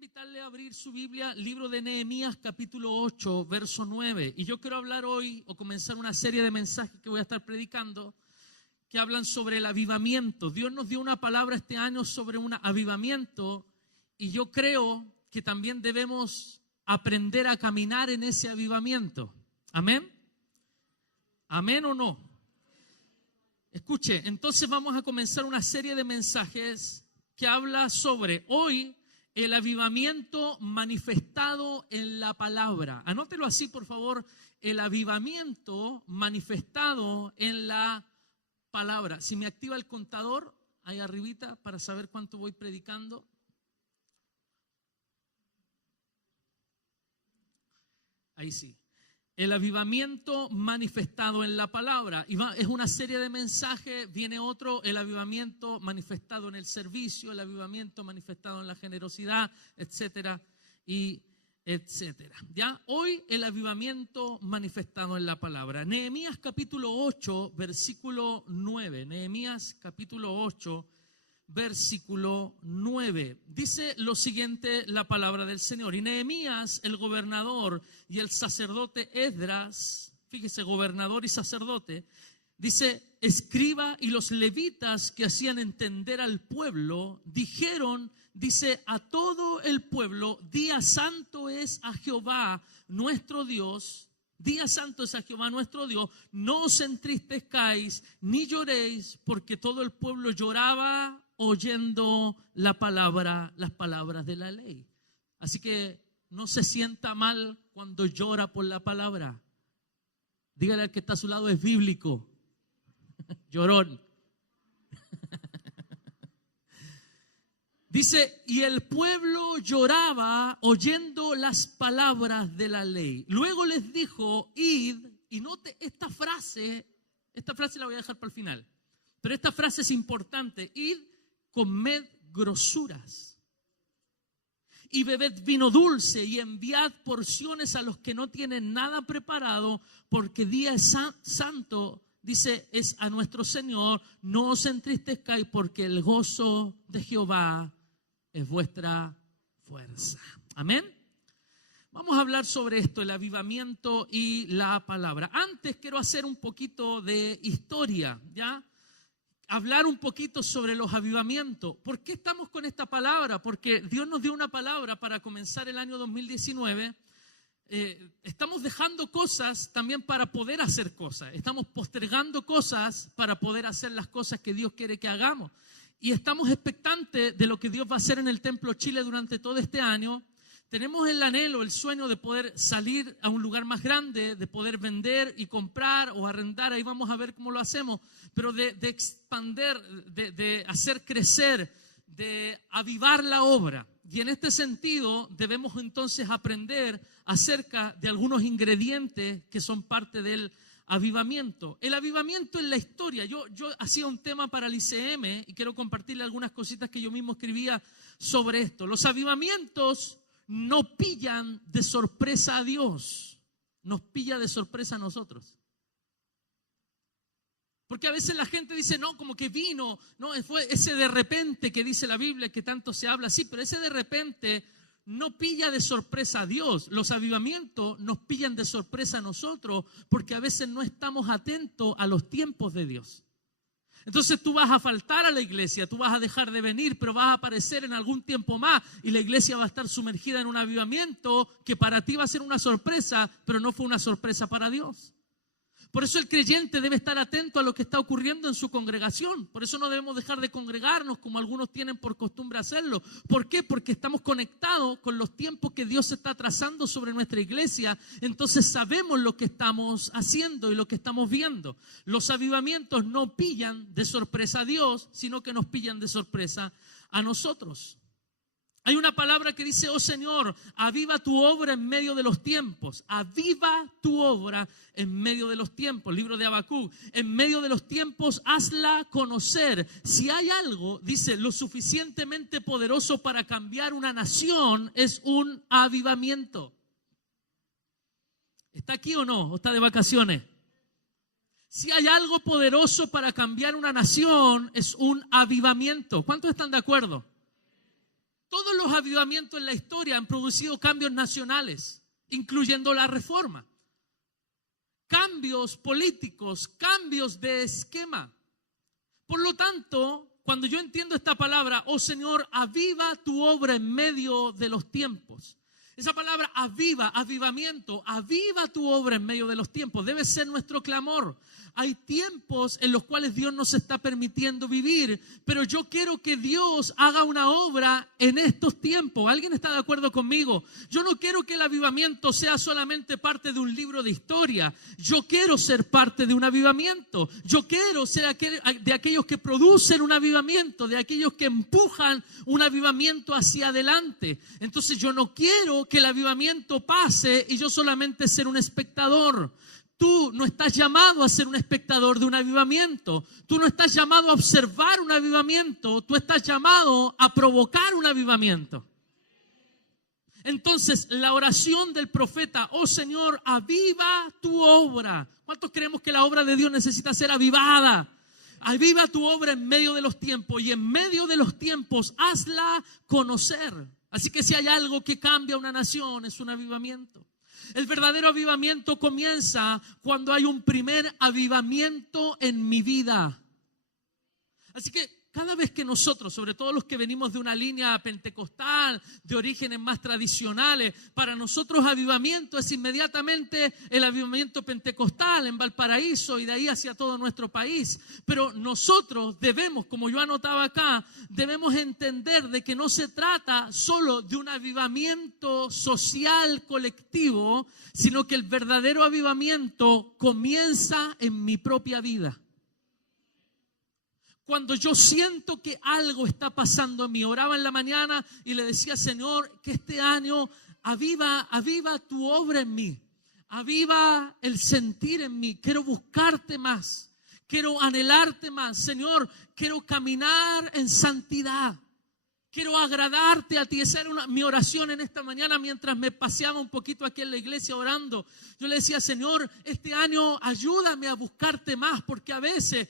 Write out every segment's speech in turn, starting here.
invitarle a abrir su Biblia, libro de Nehemías, capítulo 8, verso 9. Y yo quiero hablar hoy, o comenzar una serie de mensajes que voy a estar predicando, que hablan sobre el avivamiento. Dios nos dio una palabra este año sobre un avivamiento, y yo creo que también debemos aprender a caminar en ese avivamiento. ¿Amén? ¿Amén o no? Escuche, entonces vamos a comenzar una serie de mensajes que habla sobre hoy el avivamiento manifestado en la palabra. Anótelo así, por favor, el avivamiento manifestado en la palabra. Si me activa el contador ahí arribita para saber cuánto voy predicando. Ahí sí. El avivamiento manifestado en la palabra. Es una serie de mensajes, viene otro, el avivamiento manifestado en el servicio, el avivamiento manifestado en la generosidad, etcétera, y etcétera. ¿Ya? Hoy el avivamiento manifestado en la palabra. Nehemías capítulo 8, versículo 9. Nehemías capítulo 8, versículo 9. Dice lo siguiente la palabra del Señor. Y Nehemías, el gobernador, y el sacerdote Esdras, fíjese, gobernador y sacerdote, dice, escriba y los levitas que hacían entender al pueblo, dijeron, dice, a todo el pueblo, día santo es a Jehová nuestro Dios. Día santo es a Jehová nuestro Dios, no os entristezcáis ni lloréis, porque todo el pueblo lloraba oyendo las palabras de la ley. Así que no se sienta mal cuando llora por la palabra. Dígale al que está a su lado, es bíblico. Llorón. Dice, y el pueblo lloraba oyendo las palabras de la ley. Luego les dijo, id, y note esta frase la voy a dejar para el final, pero esta frase es importante, id, comed grosuras y bebed vino dulce y enviad porciones a los que no tienen nada preparado, porque día es santo, dice, es a nuestro Señor, no os entristezcáis, porque el gozo de Jehová es vuestra fuerza. Amén. Vamos a hablar sobre esto, el avivamiento y la palabra. Antes quiero hacer un poquito de historia, ¿ya? Hablar un poquito sobre los avivamientos. ¿Por qué estamos con esta palabra? Porque Dios nos dio una palabra para comenzar el año 2019. Estamos dejando cosas también para poder hacer cosas. Estamos postergando cosas para poder hacer las cosas que Dios quiere que hagamos. Y estamos expectantes de lo que Dios va a hacer en el Templo Chile durante todo este año. Tenemos el anhelo, el sueño de poder salir a un lugar más grande, de poder vender y comprar o arrendar, ahí vamos a ver cómo lo hacemos, pero de expandir, de hacer crecer, de avivar la obra. Y en este sentido debemos entonces aprender acerca de algunos ingredientes que son parte del avivamiento. El avivamiento en la historia. Yo hacía un tema para el ICM y quiero compartirle algunas cositas que yo mismo escribía sobre esto. Los avivamientos no pillan de sorpresa a Dios, nos pilla de sorpresa a nosotros. Porque a veces la gente dice, no, como que vino, no, fue ese de repente que dice la Biblia, que tanto se habla, sí, pero ese de repente no pilla de sorpresa a Dios. Los avivamientos nos pillan de sorpresa a nosotros, porque a veces no estamos atentos a los tiempos de Dios. Entonces tú vas a faltar a la iglesia, tú vas a dejar de venir, pero vas a aparecer en algún tiempo más y la iglesia va a estar sumergida en un avivamiento que para ti va a ser una sorpresa, pero no fue una sorpresa para Dios. Por eso el creyente debe estar atento a lo que está ocurriendo en su congregación. Por eso no debemos dejar de congregarnos como algunos tienen por costumbre hacerlo. ¿Por qué? Porque estamos conectados con los tiempos que Dios está trazando sobre nuestra iglesia. Entonces sabemos lo que estamos haciendo y lo que estamos viendo. Los avivamientos no pillan de sorpresa a Dios, sino que nos pillan de sorpresa a nosotros. Hay una palabra que dice, oh Señor, aviva tu obra en medio de los tiempos. Aviva tu obra en medio de los tiempos. Libro de Habacuc. En medio de los tiempos, hazla conocer. Si hay algo, dice, lo suficientemente poderoso para cambiar una nación, es un avivamiento. ¿Está aquí o no? ¿O está de vacaciones? Si hay algo poderoso para cambiar una nación, es un avivamiento. ¿Cuántos están de acuerdo? Todos los avivamientos en la historia han producido cambios nacionales, incluyendo la Reforma. Cambios políticos, cambios de esquema. Por lo tanto, cuando yo entiendo esta palabra, oh Señor, aviva tu obra en medio de los tiempos. Esa palabra aviva, avivamiento, aviva tu obra en medio de los tiempos. Debe ser nuestro clamor. Hay tiempos en los cuales Dios nos está permitiendo vivir, pero yo quiero que Dios haga una obra en estos tiempos. ¿Alguien está de acuerdo conmigo? Yo no quiero que el avivamiento sea solamente parte de un libro de historia. Yo quiero ser parte de un avivamiento. Yo quiero ser de aquellos que producen un avivamiento, de aquellos que empujan un avivamiento hacia adelante. Entonces yo no quiero que el avivamiento pase y yo solamente ser un espectador. Tú no estás llamado a ser un espectador de un avivamiento. Tú no estás llamado a observar un avivamiento. Tú estás llamado a provocar un avivamiento. Entonces, la oración del profeta, oh Señor, aviva tu obra. ¿Cuántos creemos que la obra de Dios necesita ser avivada? Aviva tu obra en medio de los tiempos y en medio de los tiempos hazla conocer. Así que si hay algo que cambia una nación, es un avivamiento. El verdadero avivamiento comienza cuando hay un primer avivamiento en mi vida. Así que cada vez que nosotros, sobre todo los que venimos de una línea pentecostal, de orígenes más tradicionales, para nosotros avivamiento es inmediatamente el avivamiento pentecostal en Valparaíso y de ahí hacia todo nuestro país. Pero nosotros debemos, como yo anotaba acá, debemos entender de que no se trata solo de un avivamiento social colectivo, sino que el verdadero avivamiento comienza en mi propia vida. Cuando yo siento que algo está pasando en mí, oraba en la mañana y le decía, Señor, que este año aviva tu obra en mí, aviva el sentir en mí, quiero buscarte más, quiero anhelarte más, Señor, quiero caminar en santidad. Quiero agradarte a ti. Esa era mi oración en esta mañana mientras me paseaba un poquito aquí en la iglesia orando. Yo le decía, Señor, este año ayúdame a buscarte más, porque a veces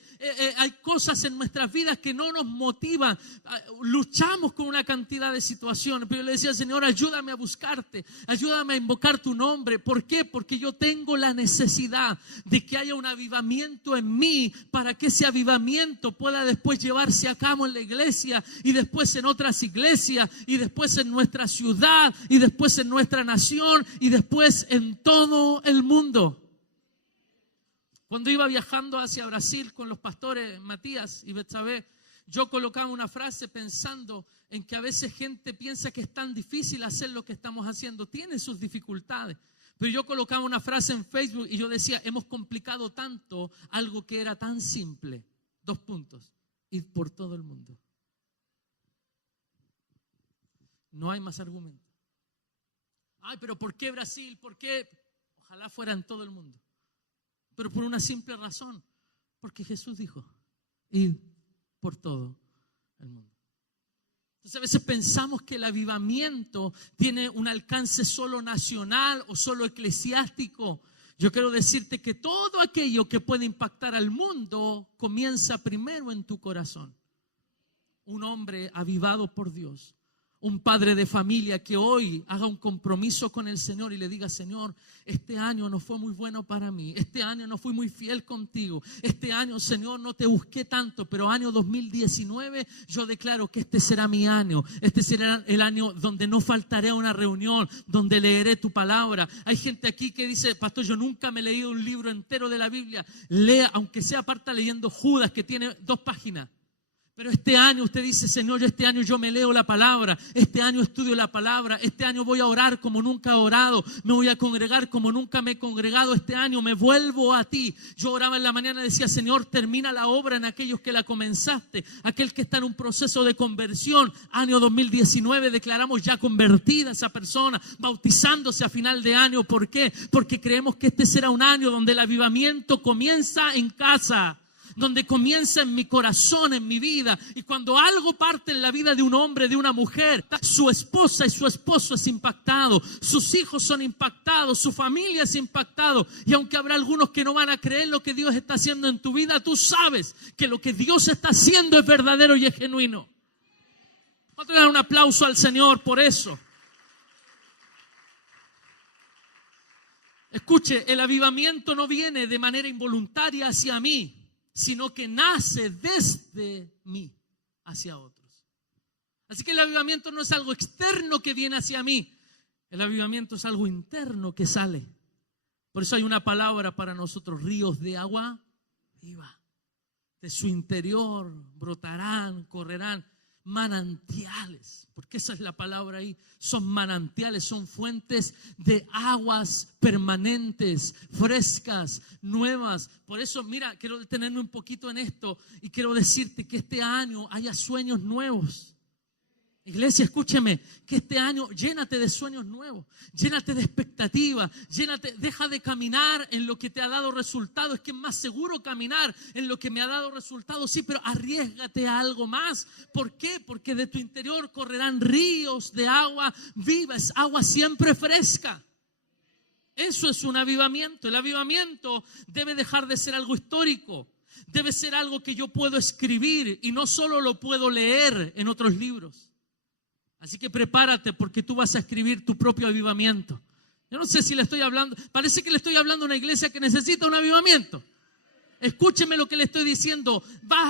hay cosas en nuestras vidas que no nos motivan. Luchamos con una cantidad de situaciones, pero yo le decía, Señor, ayúdame a buscarte, ayúdame a invocar tu nombre. ¿Por qué? Porque yo tengo la necesidad de que haya un avivamiento en mí para que ese avivamiento pueda después llevarse a cabo en la iglesia y después en otras iglesias y después en nuestra ciudad y después en nuestra nación y después en todo el mundo. Cuando iba viajando hacia Brasil con los pastores Matías y Betsabé, yo colocaba una frase pensando en que a veces gente piensa que es tan difícil hacer lo que estamos haciendo. Tiene sus dificultades. Pero yo colocaba una frase en Facebook y yo decía, hemos complicado tanto algo que era tan simple. 2 puntos. Ir por todo el mundo. No hay más argumento. Ay, pero ¿por qué Brasil? ¿Por qué? Ojalá fuera en todo el mundo. Pero por una simple razón. Porque Jesús dijo, id por todo el mundo. Entonces a veces pensamos que el avivamiento tiene un alcance solo nacional o solo eclesiástico. Yo quiero decirte que todo aquello que puede impactar al mundo comienza primero en tu corazón. Un hombre avivado por Dios. Un padre de familia que hoy haga un compromiso con el Señor y le diga, Señor, este año no fue muy bueno para mí, este año no fui muy fiel contigo, este año, Señor, no te busqué tanto, pero año 2019 yo declaro que este será mi año, este será el año donde no faltaré a una reunión, donde leeré tu palabra. Hay gente aquí que dice, pastor, yo nunca me he leído un libro entero de la Biblia. Lea, aunque sea parta leyendo Judas, que tiene 2 páginas. Pero este año usted dice, Señor, este año yo me leo la palabra, este año estudio la palabra, este año voy a orar como nunca he orado, me voy a congregar como nunca me he congregado, este año me vuelvo a ti. Yo oraba en la mañana y decía, Señor, termina la obra en aquellos que la comenzaste, aquel que está en un proceso de conversión. Año 2019 declaramos ya convertida esa persona, bautizándose a final de año. ¿Por qué? Porque creemos que este será un año donde el avivamiento comienza en casa, donde comienza en mi corazón, en mi vida. Y cuando algo parte en la vida de un hombre, de una mujer, su esposa y su esposo es impactado, sus hijos son impactados, su familia es impactado. Y aunque habrá algunos que no van a creer lo que Dios está haciendo en tu vida, tú sabes que lo que Dios está haciendo es verdadero y es genuino. ¿Cuánto le dan un aplauso al Señor por eso? Escuche, el avivamiento no viene de manera involuntaria hacia mí, sino que nace desde mí hacia otros. Así que el avivamiento no es algo externo que viene hacia mí. El avivamiento es algo interno que sale. Por eso hay una palabra para nosotros: ríos de agua viva. De su interior brotarán, correrán manantiales, porque esa es la palabra ahí. Son manantiales, son fuentes de aguas permanentes, frescas, nuevas. Por eso, mira, quiero detenerme un poquito en esto y quiero decirte que este año haya sueños nuevos. Iglesia, escúcheme, que este año llénate de sueños nuevos, llénate de expectativa, deja de caminar en lo que te ha dado resultado. Es que es más seguro caminar en lo que me ha dado resultado, sí, pero arriésgate a algo más. ¿Por qué? Porque de tu interior correrán ríos de agua viva, es agua siempre fresca. Eso es un avivamiento. El avivamiento debe dejar de ser algo histórico, debe ser algo que yo puedo escribir y no solo lo puedo leer en otros libros. Así que prepárate, porque tú vas a escribir tu propio avivamiento. Yo no sé si le estoy hablando, parece que le estoy hablando a una iglesia que necesita un avivamiento. Escúcheme lo que le estoy diciendo.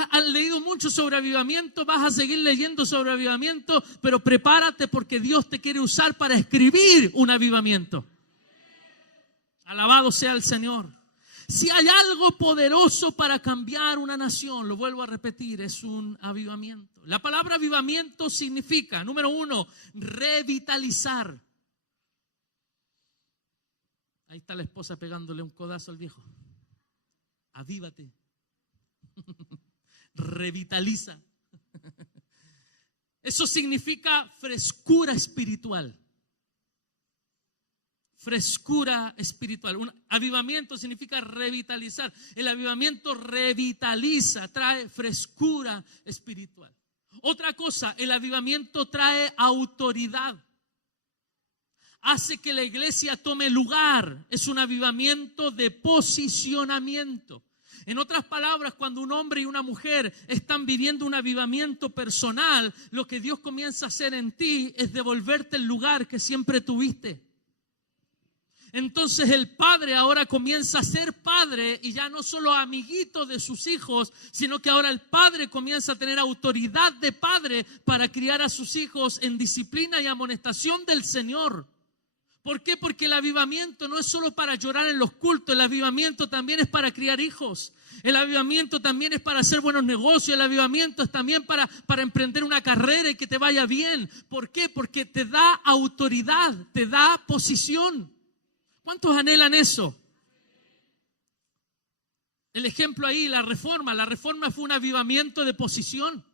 Has leído mucho sobre avivamiento, vas a seguir leyendo sobre avivamiento, pero prepárate, porque Dios te quiere usar para escribir un avivamiento. Alabado sea el Señor. Si hay algo poderoso para cambiar una nación, lo vuelvo a repetir, es un avivamiento. La palabra avivamiento significa, número 1, revitalizar. Ahí está la esposa pegándole un codazo al viejo. Avívate. Revitaliza. Eso significa frescura espiritual. Frescura espiritual. Un avivamiento significa revitalizar. El avivamiento revitaliza, trae frescura espiritual. Otra cosa, el avivamiento trae autoridad. Hace que la iglesia tome lugar. Es un avivamiento de posicionamiento. En otras palabras, cuando un hombre y una mujer están viviendo un avivamiento personal, lo que Dios comienza a hacer en ti es devolverte el lugar que siempre tuviste. Entonces el padre ahora comienza a ser padre, y ya no solo amiguito de sus hijos, sino que ahora el padre comienza a tener autoridad de padre para criar a sus hijos en disciplina y amonestación del Señor. ¿Por qué? Porque el avivamiento no es solo para llorar en los cultos, el avivamiento también es para criar hijos. El avivamiento también es para hacer buenos negocios, el avivamiento es también para emprender una carrera y que te vaya bien. ¿Por qué? Porque te da autoridad, te da posición. ¿Cuántos anhelan eso? El ejemplo ahí, la reforma fue un avivamiento de posición.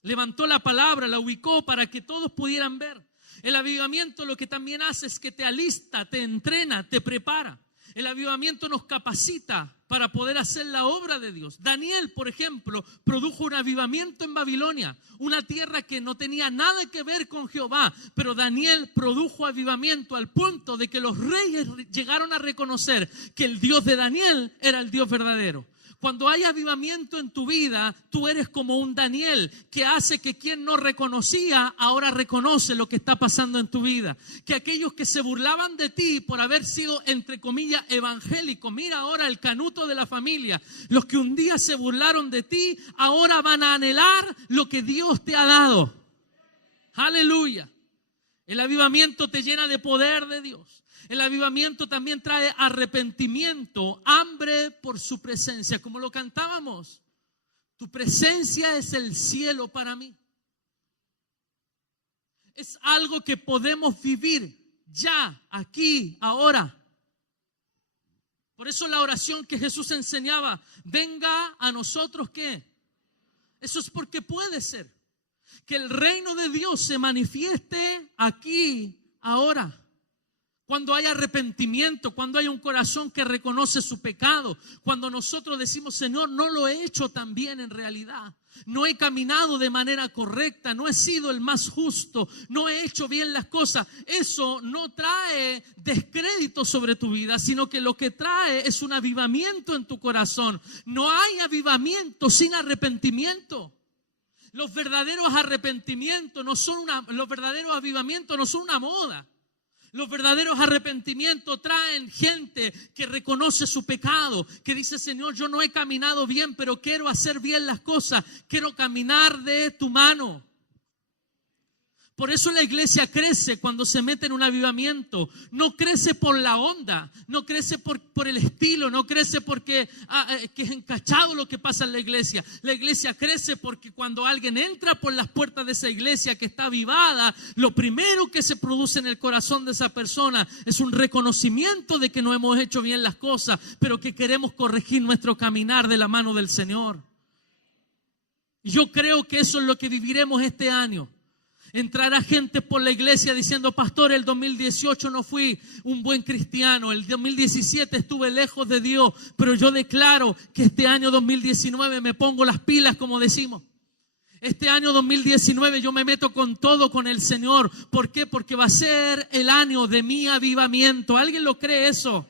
Levantó la palabra, la ubicó para que todos pudieran ver. El avivamiento lo que también hace es que te alista, te entrena, te prepara. El avivamiento nos capacita para poder hacer la obra de Dios. Daniel, por ejemplo, produjo un avivamiento en Babilonia, una tierra que no tenía nada que ver con Jehová, pero Daniel produjo avivamiento al punto de que los reyes llegaron a reconocer que el Dios de Daniel era el Dios verdadero. Cuando hay avivamiento en tu vida, tú eres como un Daniel que hace que quien no reconocía ahora reconoce lo que está pasando en tu vida. Que aquellos que se burlaban de ti por haber sido, entre comillas, evangélico, mira ahora el canuto de la familia. Los que un día se burlaron de ti, ahora van a anhelar lo que Dios te ha dado. Aleluya. El avivamiento te llena de poder de Dios. El avivamiento también trae arrepentimiento, hambre por su presencia, como lo cantábamos. Tu presencia es el cielo para mí. Es algo que podemos vivir ya, aquí, ahora. Por eso la oración que Jesús enseñaba, venga a nosotros, ¿qué? Eso es porque puede ser. Que el reino de Dios se manifieste aquí, ahora. Cuando hay arrepentimiento, cuando hay un corazón que reconoce su pecado, cuando nosotros decimos, Señor, no lo he hecho tan bien en realidad, no he caminado de manera correcta, no he sido el más justo, no he hecho bien las cosas. Eso no trae descrédito sobre tu vida, sino que lo que trae es un avivamiento en tu corazón. No hay avivamiento sin arrepentimiento. Los verdaderos arrepentimientos los verdaderos avivamientos no son una moda. Los verdaderos arrepentimientos traen gente que reconoce su pecado, que dice: Señor, yo no he caminado bien, pero quiero hacer bien las cosas, quiero caminar de tu mano. Por eso la iglesia crece cuando se mete en un avivamiento. No crece por la onda, no crece por el estilo, no crece porque que es encachado lo que pasa en la iglesia. La iglesia crece porque cuando alguien entra por las puertas de esa iglesia que está avivada, lo primero que se produce en el corazón de esa persona es un reconocimiento de que no hemos hecho bien las cosas, pero que queremos corregir nuestro caminar de la mano del Señor. Y yo creo que eso es lo que viviremos este año. Entrará gente por la iglesia diciendo: pastor, el 2018 no fui un buen cristiano, el 2017 estuve lejos de Dios, pero yo declaro que este año 2019 me pongo las pilas, como decimos. Este año 2019 yo me meto con todo con el Señor. ¿Por qué? Porque va a ser el año de mi avivamiento. ¿Alguien lo cree eso?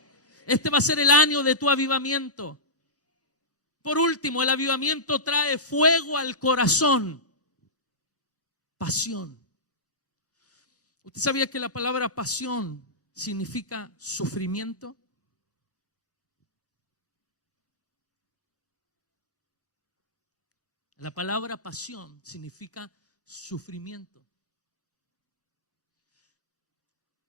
Este va a ser el año de tu avivamiento. Por último, el avivamiento trae fuego al corazón. Pasión. ¿Usted sabía que la palabra pasión significa sufrimiento? La palabra pasión significa sufrimiento.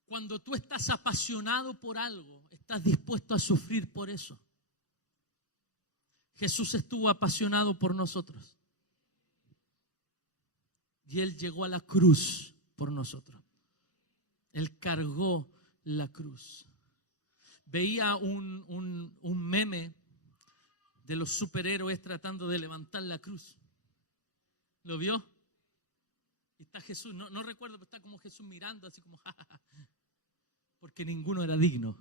Cuando tú estás apasionado por algo, estás dispuesto a sufrir por eso. Jesús estuvo apasionado por nosotros. Y Él llegó a la cruz por nosotros. Él cargó la cruz. Veía un meme de los superhéroes tratando de levantar la cruz. ¿Lo vio? Está Jesús, no recuerdo, pero está como Jesús mirando así como jajaja, porque ninguno era digno.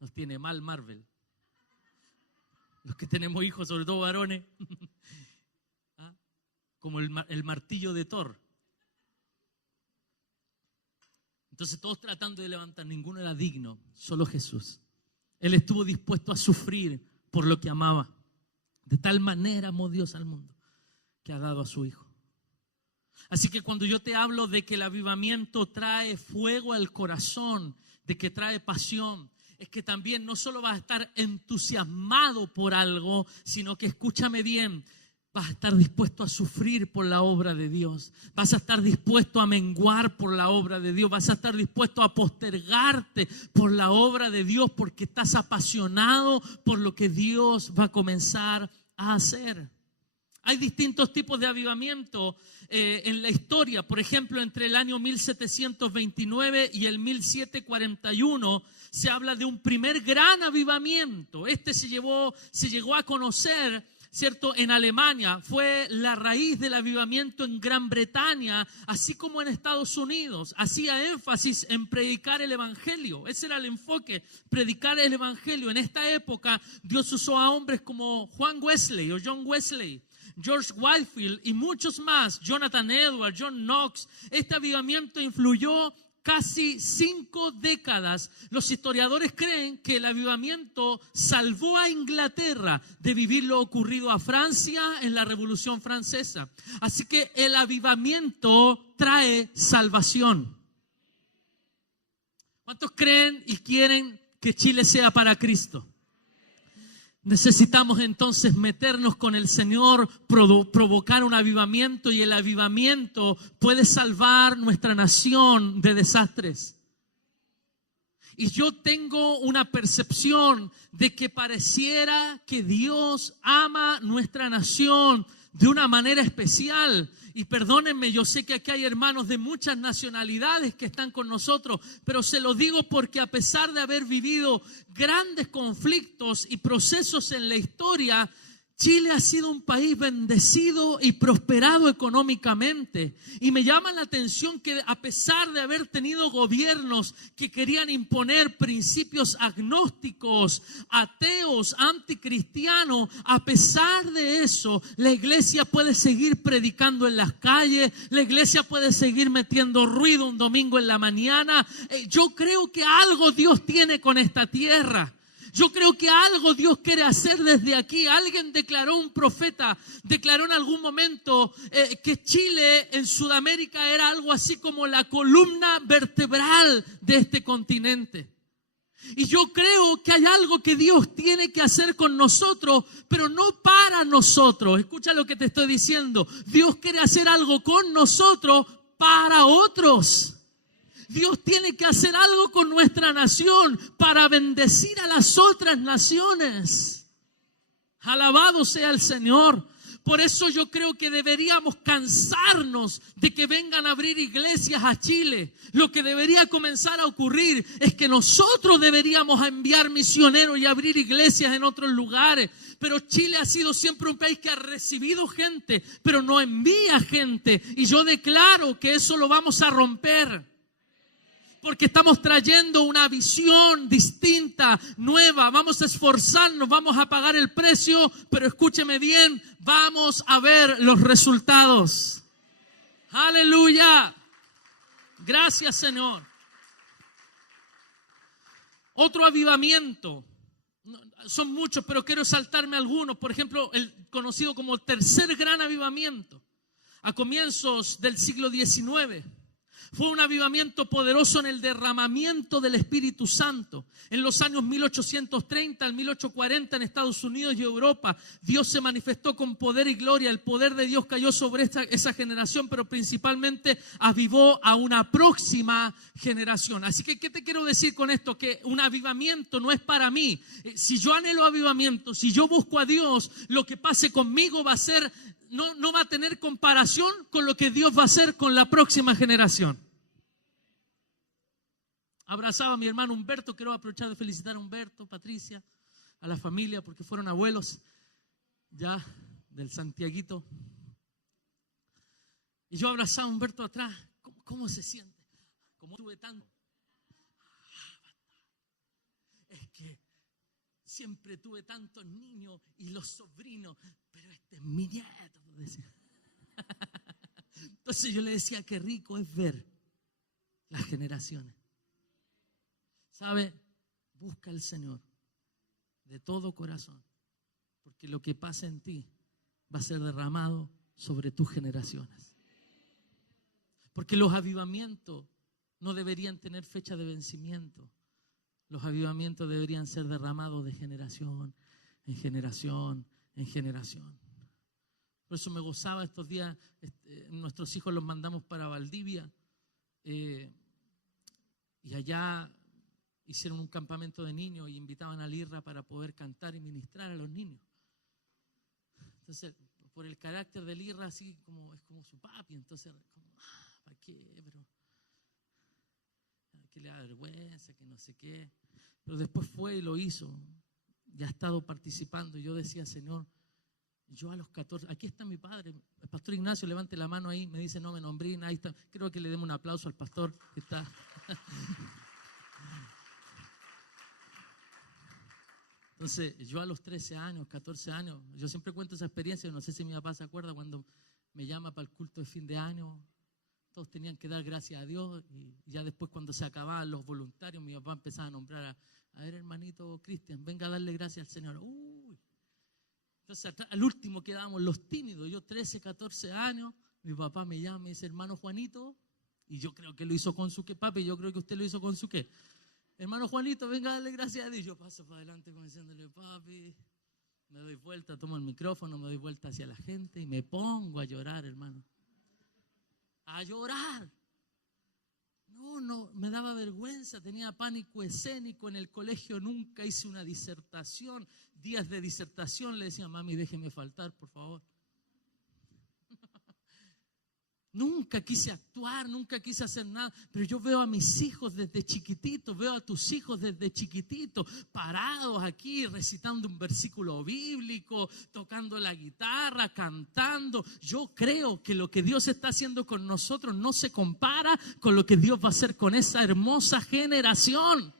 Nos tiene mal Marvel. Los que tenemos hijos, sobre todo varones. Como el martillo de Thor. Entonces todos tratando de levantar, ninguno era digno, solo Jesús. Él estuvo dispuesto a sufrir por lo que amaba. De tal manera amó Dios al mundo que ha dado a su Hijo. Así que cuando yo te hablo de que el avivamiento trae fuego al corazón, de que trae pasión, es que también no solo vas a estar entusiasmado por algo, sino que, escúchame bien, vas a estar dispuesto a sufrir por la obra de Dios. Vas a estar dispuesto a menguar por la obra de Dios. Vas a estar dispuesto a postergarte por la obra de Dios porque estás apasionado por lo que Dios va a comenzar a hacer. Hay distintos tipos de avivamiento en la historia. Por ejemplo, entre el año 1729 y el 1741 se habla de un primer gran avivamiento. Este se llegó a conocer, ¿cierto?, en Alemania. Fue la raíz del avivamiento en Gran Bretaña, así como en Estados Unidos. Hacía énfasis en predicar el evangelio. Ese era el enfoque, predicar el evangelio. En esta época Dios usó a hombres como Juan Wesley o John Wesley, George Whitefield y muchos más, Jonathan Edwards, John Knox. Este avivamiento influyó casi 5 décadas. Los historiadores creen que el avivamiento salvó a Inglaterra de vivir lo ocurrido a Francia en la Revolución Francesa. Así que el avivamiento trae salvación. ¿Cuántos creen y quieren que Chile sea para Cristo? Necesitamos entonces meternos con el Señor, provocar un avivamiento, y el avivamiento puede salvar nuestra nación de desastres. Y yo tengo una percepción de que pareciera que Dios ama nuestra nación de una manera especial. Y perdónenme, yo sé que aquí hay hermanos de muchas nacionalidades que están con nosotros, pero se lo digo porque a pesar de haber vivido grandes conflictos y procesos en la historia, Chile ha sido un país bendecido y prosperado económicamente. Y me llama la atención que a pesar de haber tenido gobiernos que querían imponer principios agnósticos, ateos, anticristianos, a pesar de eso, la iglesia puede seguir predicando en las calles, la iglesia puede seguir metiendo ruido un domingo en la mañana. Yo creo que algo Dios tiene con esta tierra. Yo creo que algo Dios quiere hacer desde aquí. Alguien declaró, un profeta, declaró en algún momento que Chile en Sudamérica era algo así como la columna vertebral de este continente. Y yo creo que hay algo que Dios tiene que hacer con nosotros, pero no para nosotros. Escucha lo que te estoy diciendo. Dios quiere hacer algo con nosotros para otros. Dios tiene que hacer algo con nuestra nación para bendecir a las otras naciones. Alabado sea el Señor. Por eso yo creo que deberíamos cansarnos de que vengan a abrir iglesias a Chile. Lo que debería comenzar a ocurrir es que nosotros deberíamos enviar misioneros y abrir iglesias en otros lugares. Pero Chile ha sido siempre un país que ha recibido gente, pero no envía gente. Y yo declaro que eso lo vamos a romper. Porque estamos trayendo una visión distinta, nueva. Vamos a esforzarnos, vamos a pagar el precio, pero escúcheme bien, vamos a ver los resultados. Aleluya. Gracias, Señor. Otro avivamiento. Son muchos, pero quiero saltarme algunos. Por ejemplo, el conocido como el tercer gran avivamiento. A comienzos del siglo XIX. Fue un avivamiento poderoso en el derramamiento del Espíritu Santo. En los años 1830 al 1840 en Estados Unidos y Europa, Dios se manifestó con poder y gloria. El poder de Dios cayó sobre esa generación, pero principalmente avivó a una próxima generación. Así que, ¿qué te quiero decir con esto? Que un avivamiento no es para mí. Si yo anhelo avivamiento, si yo busco a Dios, lo que pase conmigo va a ser... No va a tener comparación con lo que Dios va a hacer con la próxima generación. Abrazaba a mi hermano Humberto. Quiero aprovechar de felicitar a Humberto, Patricia, a la familia, porque fueron abuelos ya del Santiaguito. Y yo abrazaba a Humberto atrás. ¿Cómo se siente? Como tuve tanto. Es que siempre tuve tantos niños y los sobrinos, pero este es mi nieto. Decía. Entonces yo le decía, qué rico es ver las generaciones. ¿Sabe? Busca al Señor de todo corazón, porque lo que pasa en ti va a ser derramado sobre tus generaciones. Porque los avivamientos no deberían tener fecha de vencimiento. Los avivamientos deberían ser derramados de generación en generación en generación. Por eso me gozaba estos días. Nuestros hijos los mandamos para Valdivia y allá hicieron un campamento de niños y invitaban a Lirra para poder cantar y ministrar a los niños. Entonces, por el carácter de Lirra, así como es como su papi, entonces, ¿para qué? Pero que le da vergüenza, que no sé qué. Pero después fue y lo hizo. Ya ha estado participando. Yo decía, Señor, yo a los 14, aquí está mi padre, el pastor Ignacio, levante la mano ahí, me dice, no me nombré, ahí está. Creo que le demos un aplauso al pastor que está. Entonces, yo a los 13 años, 14 años, yo siempre cuento esa experiencia, no sé si mi papá se acuerda cuando me llama para el culto de fin de año. Todos tenían que dar gracias a Dios y ya después cuando se acababan los voluntarios, mi papá empezaba a nombrar a ver, hermanito Cristian, venga a darle gracias al Señor. Entonces al último quedábamos los tímidos, yo 13, 14 años, mi papá me llama y me dice, hermano Juanito, y yo creo que lo hizo con su qué, papi, yo creo que usted lo hizo con su qué. Hermano Juanito, venga a darle gracias a Dios. Yo paso para adelante como diciéndole, papi, me doy vuelta, tomo el micrófono, me doy vuelta hacia la gente y me pongo a llorar, hermano. A llorar. No, me daba vergüenza, tenía pánico escénico. En el colegio nunca hice una disertación. Días de disertación le decía, mami, déjeme faltar, por favor. Nunca quise actuar, nunca quise hacer nada, pero yo veo a mis hijos desde chiquititos, veo a tus hijos desde chiquititos, parados aquí recitando un versículo bíblico, tocando la guitarra, cantando. Yo creo que lo que Dios está haciendo con nosotros no se compara con lo que Dios va a hacer con esa hermosa generación.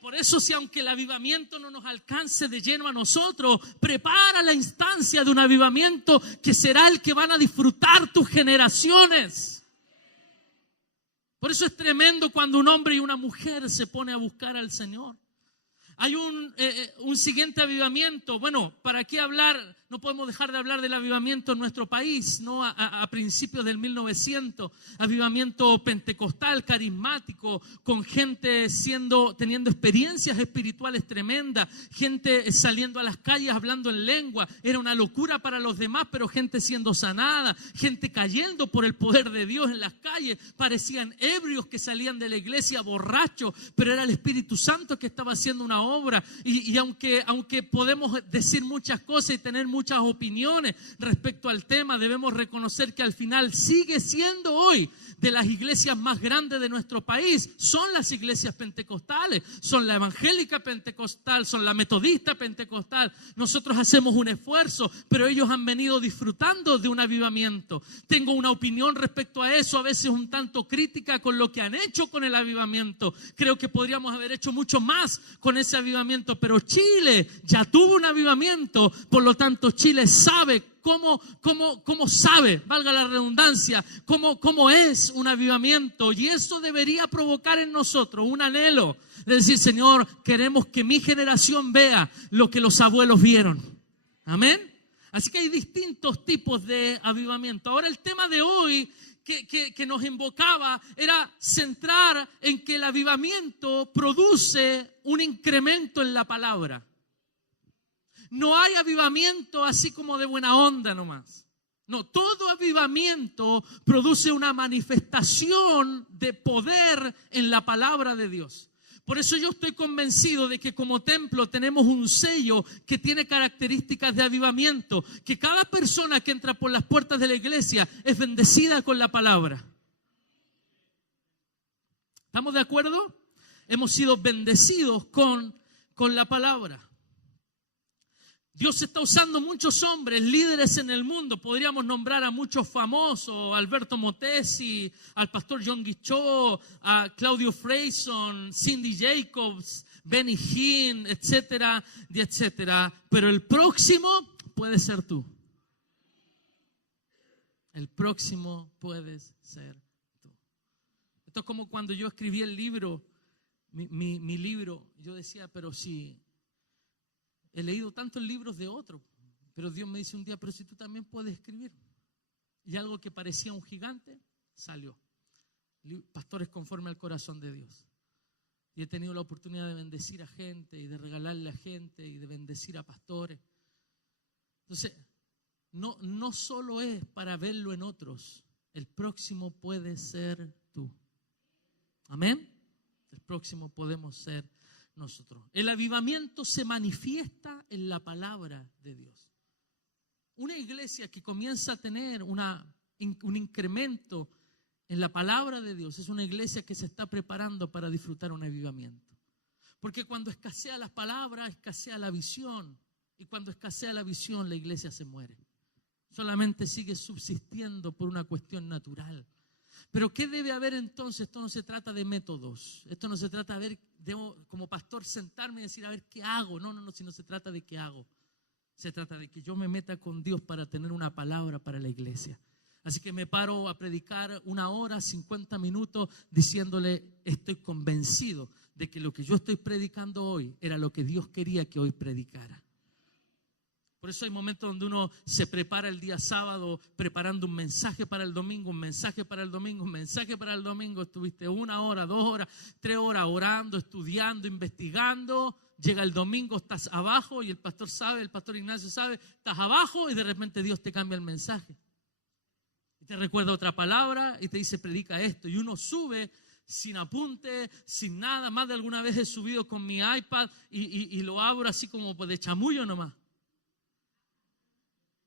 Por eso, si aunque el avivamiento no nos alcance de lleno a nosotros, prepara la instancia de un avivamiento que será el que van a disfrutar tus generaciones. Por eso es tremendo cuando un hombre y una mujer se pone a buscar al Señor. Hay un siguiente avivamiento. Bueno, ¿para qué hablar? No podemos dejar de hablar del avivamiento en nuestro país, ¿no? A principios del 1900, avivamiento pentecostal, carismático, con gente teniendo experiencias espirituales tremendas, gente saliendo a las calles hablando en lengua. Era una locura para los demás, pero gente siendo sanada, gente cayendo por el poder de Dios en las calles. Parecían ebrios que salían de la iglesia borrachos, pero era el Espíritu Santo que estaba haciendo una obra. Y aunque podemos decir muchas cosas y tener muchas opiniones respecto al tema, debemos reconocer que al final sigue siendo hoy de las iglesias más grandes de nuestro país. Son las iglesias pentecostales, son la evangélica pentecostal, son la metodista pentecostal. Nosotros hacemos un esfuerzo, pero ellos han venido disfrutando de un avivamiento. Tengo una opinión respecto a eso, a veces un tanto crítica con lo que han hecho con el avivamiento. Creo que podríamos haber hecho mucho más con ese avivamiento, pero Chile ya tuvo un avivamiento, por lo tanto Chile sabe cómo sabe, valga la redundancia, cómo es un avivamiento, y eso debería provocar en nosotros un anhelo de decir: Señor, queremos que mi generación vea lo que los abuelos vieron. Amén. Así que hay distintos tipos de avivamiento. Ahora, el tema de hoy que nos invocaba era centrar en que el avivamiento produce un incremento en la palabra. No hay avivamiento así como de buena onda nomás. No, todo avivamiento produce una manifestación de poder en la palabra de Dios. Por eso yo estoy convencido de que como templo tenemos un sello que tiene características de avivamiento, que cada persona que entra por las puertas de la iglesia es bendecida con la palabra. ¿Estamos de acuerdo? Hemos sido bendecidos con la palabra. Dios está usando muchos hombres, líderes en el mundo. Podríamos nombrar a muchos famosos: Alberto Motesi, al pastor John Guichó, a Claudio Freyson, Cindy Jacobs, Benny Hinn, etcétera, etcétera. Pero el próximo puede ser tú. El próximo puedes ser tú. Esto es como cuando yo escribí el libro, mi libro. Yo decía, pero si he leído tantos libros de otros, pero Dios me dice un día: pero si tú también puedes escribir. Y algo que parecía un gigante salió. Pastores conforme al corazón de Dios. Y he tenido la oportunidad de bendecir a gente y de regalarle a gente y de bendecir a pastores. Entonces, no solo es para verlo en otros. El próximo puede ser tú. Amén. El próximo podemos ser nosotros. El avivamiento se manifiesta en la palabra de Dios. Una iglesia que comienza a tener un incremento en la palabra de Dios es una iglesia que se está preparando para disfrutar un avivamiento. Porque cuando escasea las palabras, escasea la visión. Y cuando escasea la visión, la iglesia se muere. Solamente sigue subsistiendo por una cuestión natural. Pero ¿qué debe haber entonces? Esto no se trata de métodos. Esto no se trata de debo como pastor sentarme y decir: a ver, ¿qué hago? No, sino se trata de qué hago. Se trata de que yo me meta con Dios para tener una palabra para la iglesia. Así que me paro a predicar 1 hora, 50 minutos, diciéndole: estoy convencido de que lo que yo estoy predicando hoy era lo que Dios quería que hoy predicara. Por eso hay momentos donde uno se prepara el día sábado preparando un mensaje para el domingo, un mensaje para el domingo, un mensaje para el domingo. Estuviste 1 hora, 2 horas, 3 horas orando, estudiando, investigando. Llega el domingo, estás abajo y el pastor sabe, el pastor Ignacio sabe, estás abajo y de repente Dios te cambia el mensaje. Y te recuerda otra palabra y te dice: predica esto. Y uno sube sin apunte, sin nada. Más de alguna vez he subido con mi iPad y lo abro así como de chamullo nomás.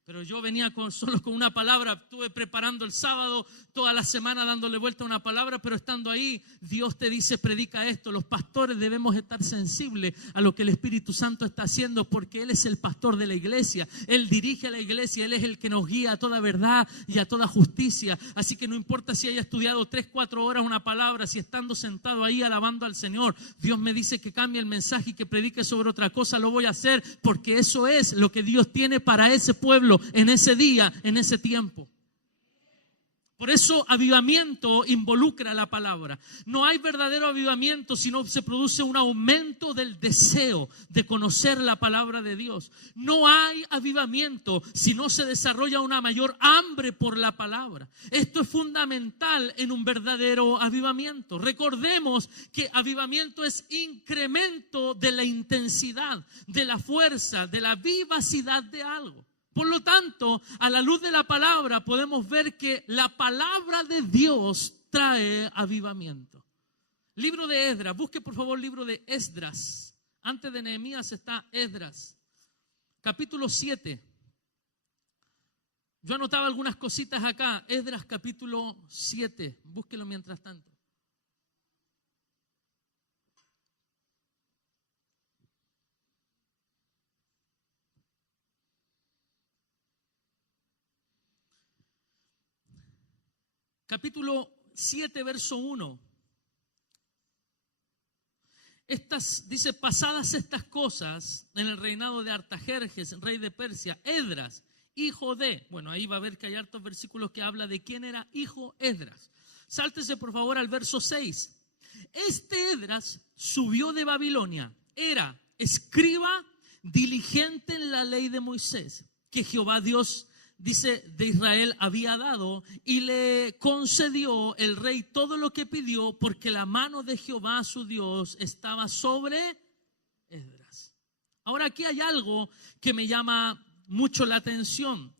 Pero yo venía solo con una palabra. Estuve preparando el sábado, toda la semana dándole vuelta a una palabra, pero estando ahí, Dios te dice: predica esto. Los pastores debemos estar sensibles a lo que el Espíritu Santo está haciendo, porque Él es el pastor de la iglesia. Él dirige a la iglesia, Él es el que nos guía a toda verdad y a toda justicia. Así que no importa si haya estudiado 3, 4 horas una palabra, si estando sentado ahí alabando al Señor, Dios me dice que cambie el mensaje y que predique sobre otra cosa, lo voy a hacer, porque eso es lo que Dios tiene para ese pueblo en ese día, en ese tiempo. Por eso avivamiento involucra la palabra. No hay verdadero avivamiento si no se produce un aumento del deseo de conocer la palabra de Dios. No hay avivamiento si no se desarrolla una mayor hambre por la palabra. Esto es fundamental en un verdadero avivamiento. Recordemos que avivamiento es incremento de la intensidad, de la fuerza, de la vivacidad de algo. Por lo tanto, a la luz de la palabra podemos ver que la palabra de Dios trae avivamiento. Libro de Esdras, busque por favor el libro de Esdras. Antes de Nehemías está Esdras, capítulo 7. Yo anotaba algunas cositas acá. Esdras capítulo 7, búsquelo mientras tanto. Capítulo 7, verso 1. Dice, pasadas estas cosas en el reinado de Artajerjes, rey de Persia, Esdras, hijo de, bueno, ahí va a ver que hay hartos versículos que habla de quién era hijo Esdras. Sáltese por favor al verso 6. Este Esdras subió de Babilonia, era escriba diligente en la ley de Moisés, que Jehová Dios, dice, de Israel había dado, y le concedió el rey todo lo que pidió, porque la mano de Jehová su Dios estaba sobre Esdras. Ahora aquí hay algo que me llama mucho la atención.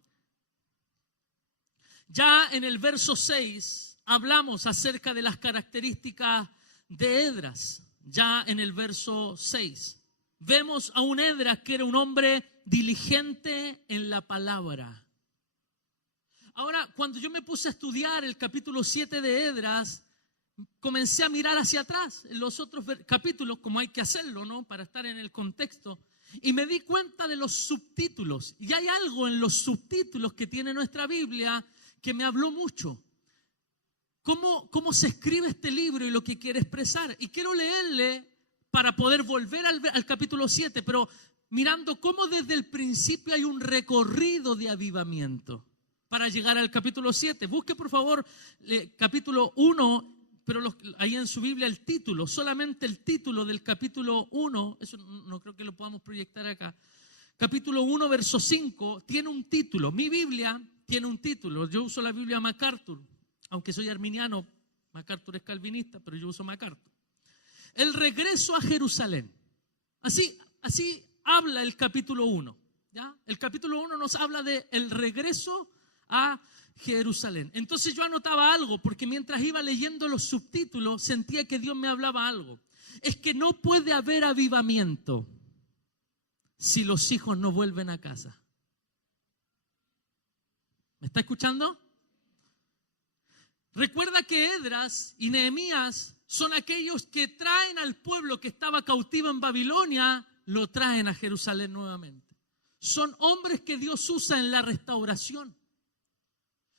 Ya en el verso 6 hablamos acerca de las características de Esdras. Ya en el verso 6 vemos a un Esdras que era un hombre diligente en la palabra. Ahora, cuando yo me puse a estudiar el capítulo 7 de Esdras, comencé a mirar hacia atrás en los otros capítulos, como hay que hacerlo, ¿no? Para estar en el contexto. Y me di cuenta de los subtítulos. Y hay algo en los subtítulos que tiene nuestra Biblia que me habló mucho. ¿Cómo se escribe este libro y lo que quiere expresar? Y quiero leerle para poder volver al capítulo 7, pero mirando cómo desde el principio hay un recorrido de avivamiento para llegar al capítulo 7. Busque por favor capítulo 1, pero ahí en su Biblia el título, solamente el título del capítulo 1, eso no creo que lo podamos proyectar acá. Capítulo 1, verso 5, tiene un título. Mi Biblia tiene un título. Yo uso la Biblia MacArthur, aunque soy arminiano. MacArthur es calvinista, pero yo uso MacArthur. El regreso a Jerusalén. Así habla el capítulo 1. ¿Ya? El capítulo 1 nos habla de el regreso a Jerusalén. Entonces yo anotaba algo, porque mientras iba leyendo los subtítulos sentía que Dios me hablaba algo. Es que no puede haber avivamiento si los hijos no vuelven a casa. ¿Me está escuchando? Recuerda que Esdras y Nehemías son aquellos que traen al pueblo que estaba cautivo en Babilonia, lo traen a Jerusalén nuevamente. Son hombres que Dios usa en la restauración.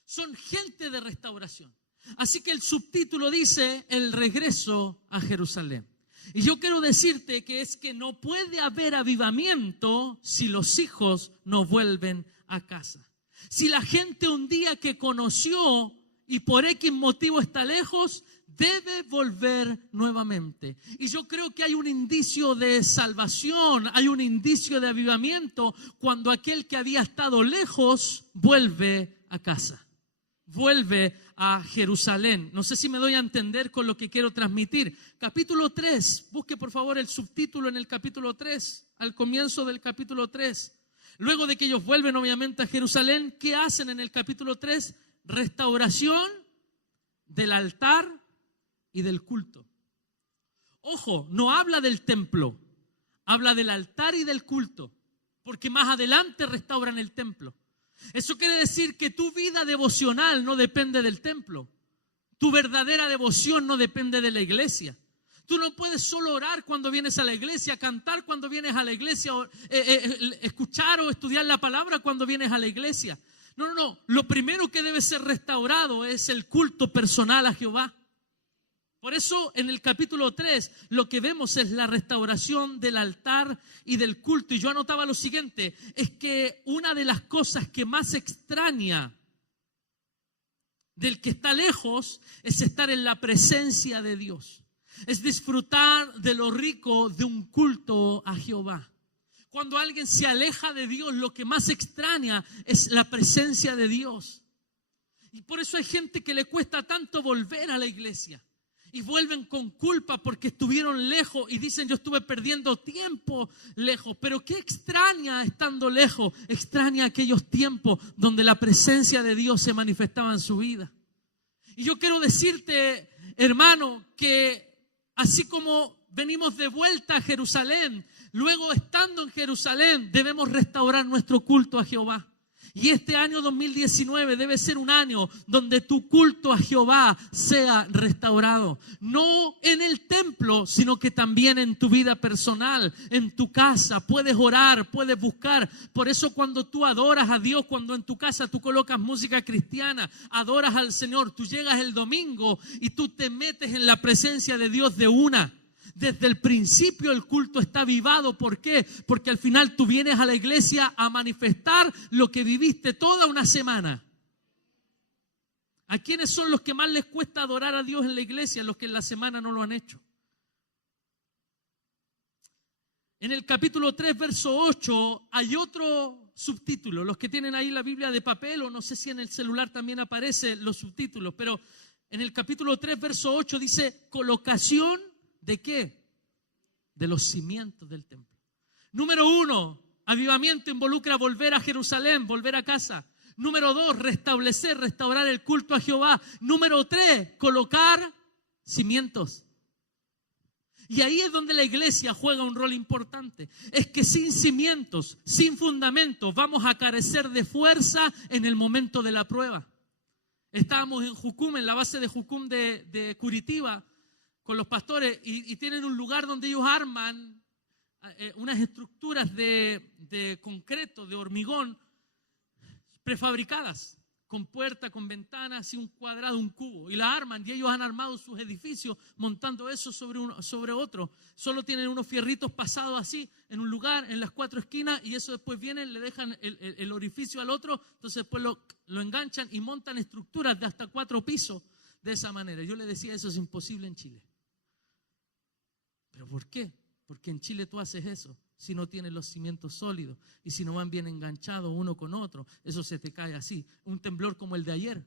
Son gente de restauración. Así que el subtítulo dice el regreso a Jerusalén. Y yo quiero decirte que es que no puede haber avivamiento si los hijos no vuelven a casa. Si la gente un día que conoció y por X motivo está lejos, debe volver nuevamente. Y yo creo que hay un indicio de salvación, hay un indicio de avivamiento cuando aquel que había estado lejos vuelve a casa. Vuelve a Jerusalén. No sé si me doy a entender con lo que quiero transmitir. Capítulo 3, busque por favor el subtítulo en el capítulo 3, al comienzo del capítulo 3. Luego de que ellos vuelven obviamente a Jerusalén, ¿qué hacen en el capítulo 3? Restauración del altar y del culto. Ojo, no habla del templo, habla del altar y del culto, porque más adelante restauran el templo. Eso quiere decir que tu vida devocional no depende del templo. Tu verdadera devoción no depende de la iglesia. Tú no puedes solo orar cuando vienes a la iglesia, cantar cuando vienes a la iglesia, escuchar o estudiar la palabra cuando vienes a la iglesia. No. Lo primero que debe ser restaurado es el culto personal a Jehová. Por eso en el capítulo 3 lo que vemos es la restauración del altar y del culto. Y yo anotaba lo siguiente, es que una de las cosas que más extraña del que está lejos es estar en la presencia de Dios. Es disfrutar de lo rico de un culto a Jehová. Cuando alguien se aleja de Dios, lo que más extraña es la presencia de Dios. Y por eso hay gente que le cuesta tanto volver a la iglesia. Y vuelven con culpa porque estuvieron lejos y dicen: yo estuve perdiendo tiempo lejos. Pero ¿qué extraña estando lejos? Extraña aquellos tiempos donde la presencia de Dios se manifestaba en su vida. Y yo quiero decirte, hermano, que así como venimos de vuelta a Jerusalén, luego estando en Jerusalén debemos restaurar nuestro culto a Jehová. Y este año 2019 debe ser un año donde tu culto a Jehová sea restaurado. No en el templo, sino que también en tu vida personal, en tu casa. Puedes orar, puedes buscar. Por eso cuando tú adoras a Dios, cuando en tu casa tú colocas música cristiana, adoras al Señor, tú llegas el domingo y tú te metes en la presencia de Dios de una. Desde el principio el culto está avivado. ¿Por qué? Porque al final tú vienes a la iglesia a manifestar lo que viviste toda una semana. ¿A quiénes son los que más les cuesta adorar a Dios en la iglesia? Los que en la semana no lo han hecho. En el capítulo 3, verso 8, hay otro subtítulo. Los que tienen ahí la Biblia de papel, o no sé si en el celular también aparecen los subtítulos, pero en el capítulo 3, verso 8 dice: colocación. ¿De qué? De los cimientos del templo. Número 1, avivamiento involucra volver a Jerusalén, volver a casa. Número 2, restaurar el culto a Jehová. Número 3, colocar cimientos. Y ahí es donde la iglesia juega un rol importante. Es que sin cimientos, sin fundamentos, vamos a carecer de fuerza en el momento de la prueba. Estábamos en Jucum, en la base de Jucum de Curitiba, con los pastores, y tienen un lugar donde ellos arman unas estructuras de concreto, de hormigón, prefabricadas, con puerta, con ventanas y un cuadrado, un cubo, y la arman, y ellos han armado sus edificios montando eso sobre otro. Solo tienen unos fierritos pasados así en un lugar, en las 4 esquinas, y eso después vienen, le dejan el orificio al otro, entonces después lo enganchan y montan estructuras de hasta 4 pisos de esa manera. Yo le decía: eso es imposible en Chile. ¿Pero por qué? Porque en Chile tú haces eso si no tienes los cimientos sólidos y si no van bien enganchados uno con otro. Eso se te cae así. Un temblor como el de ayer.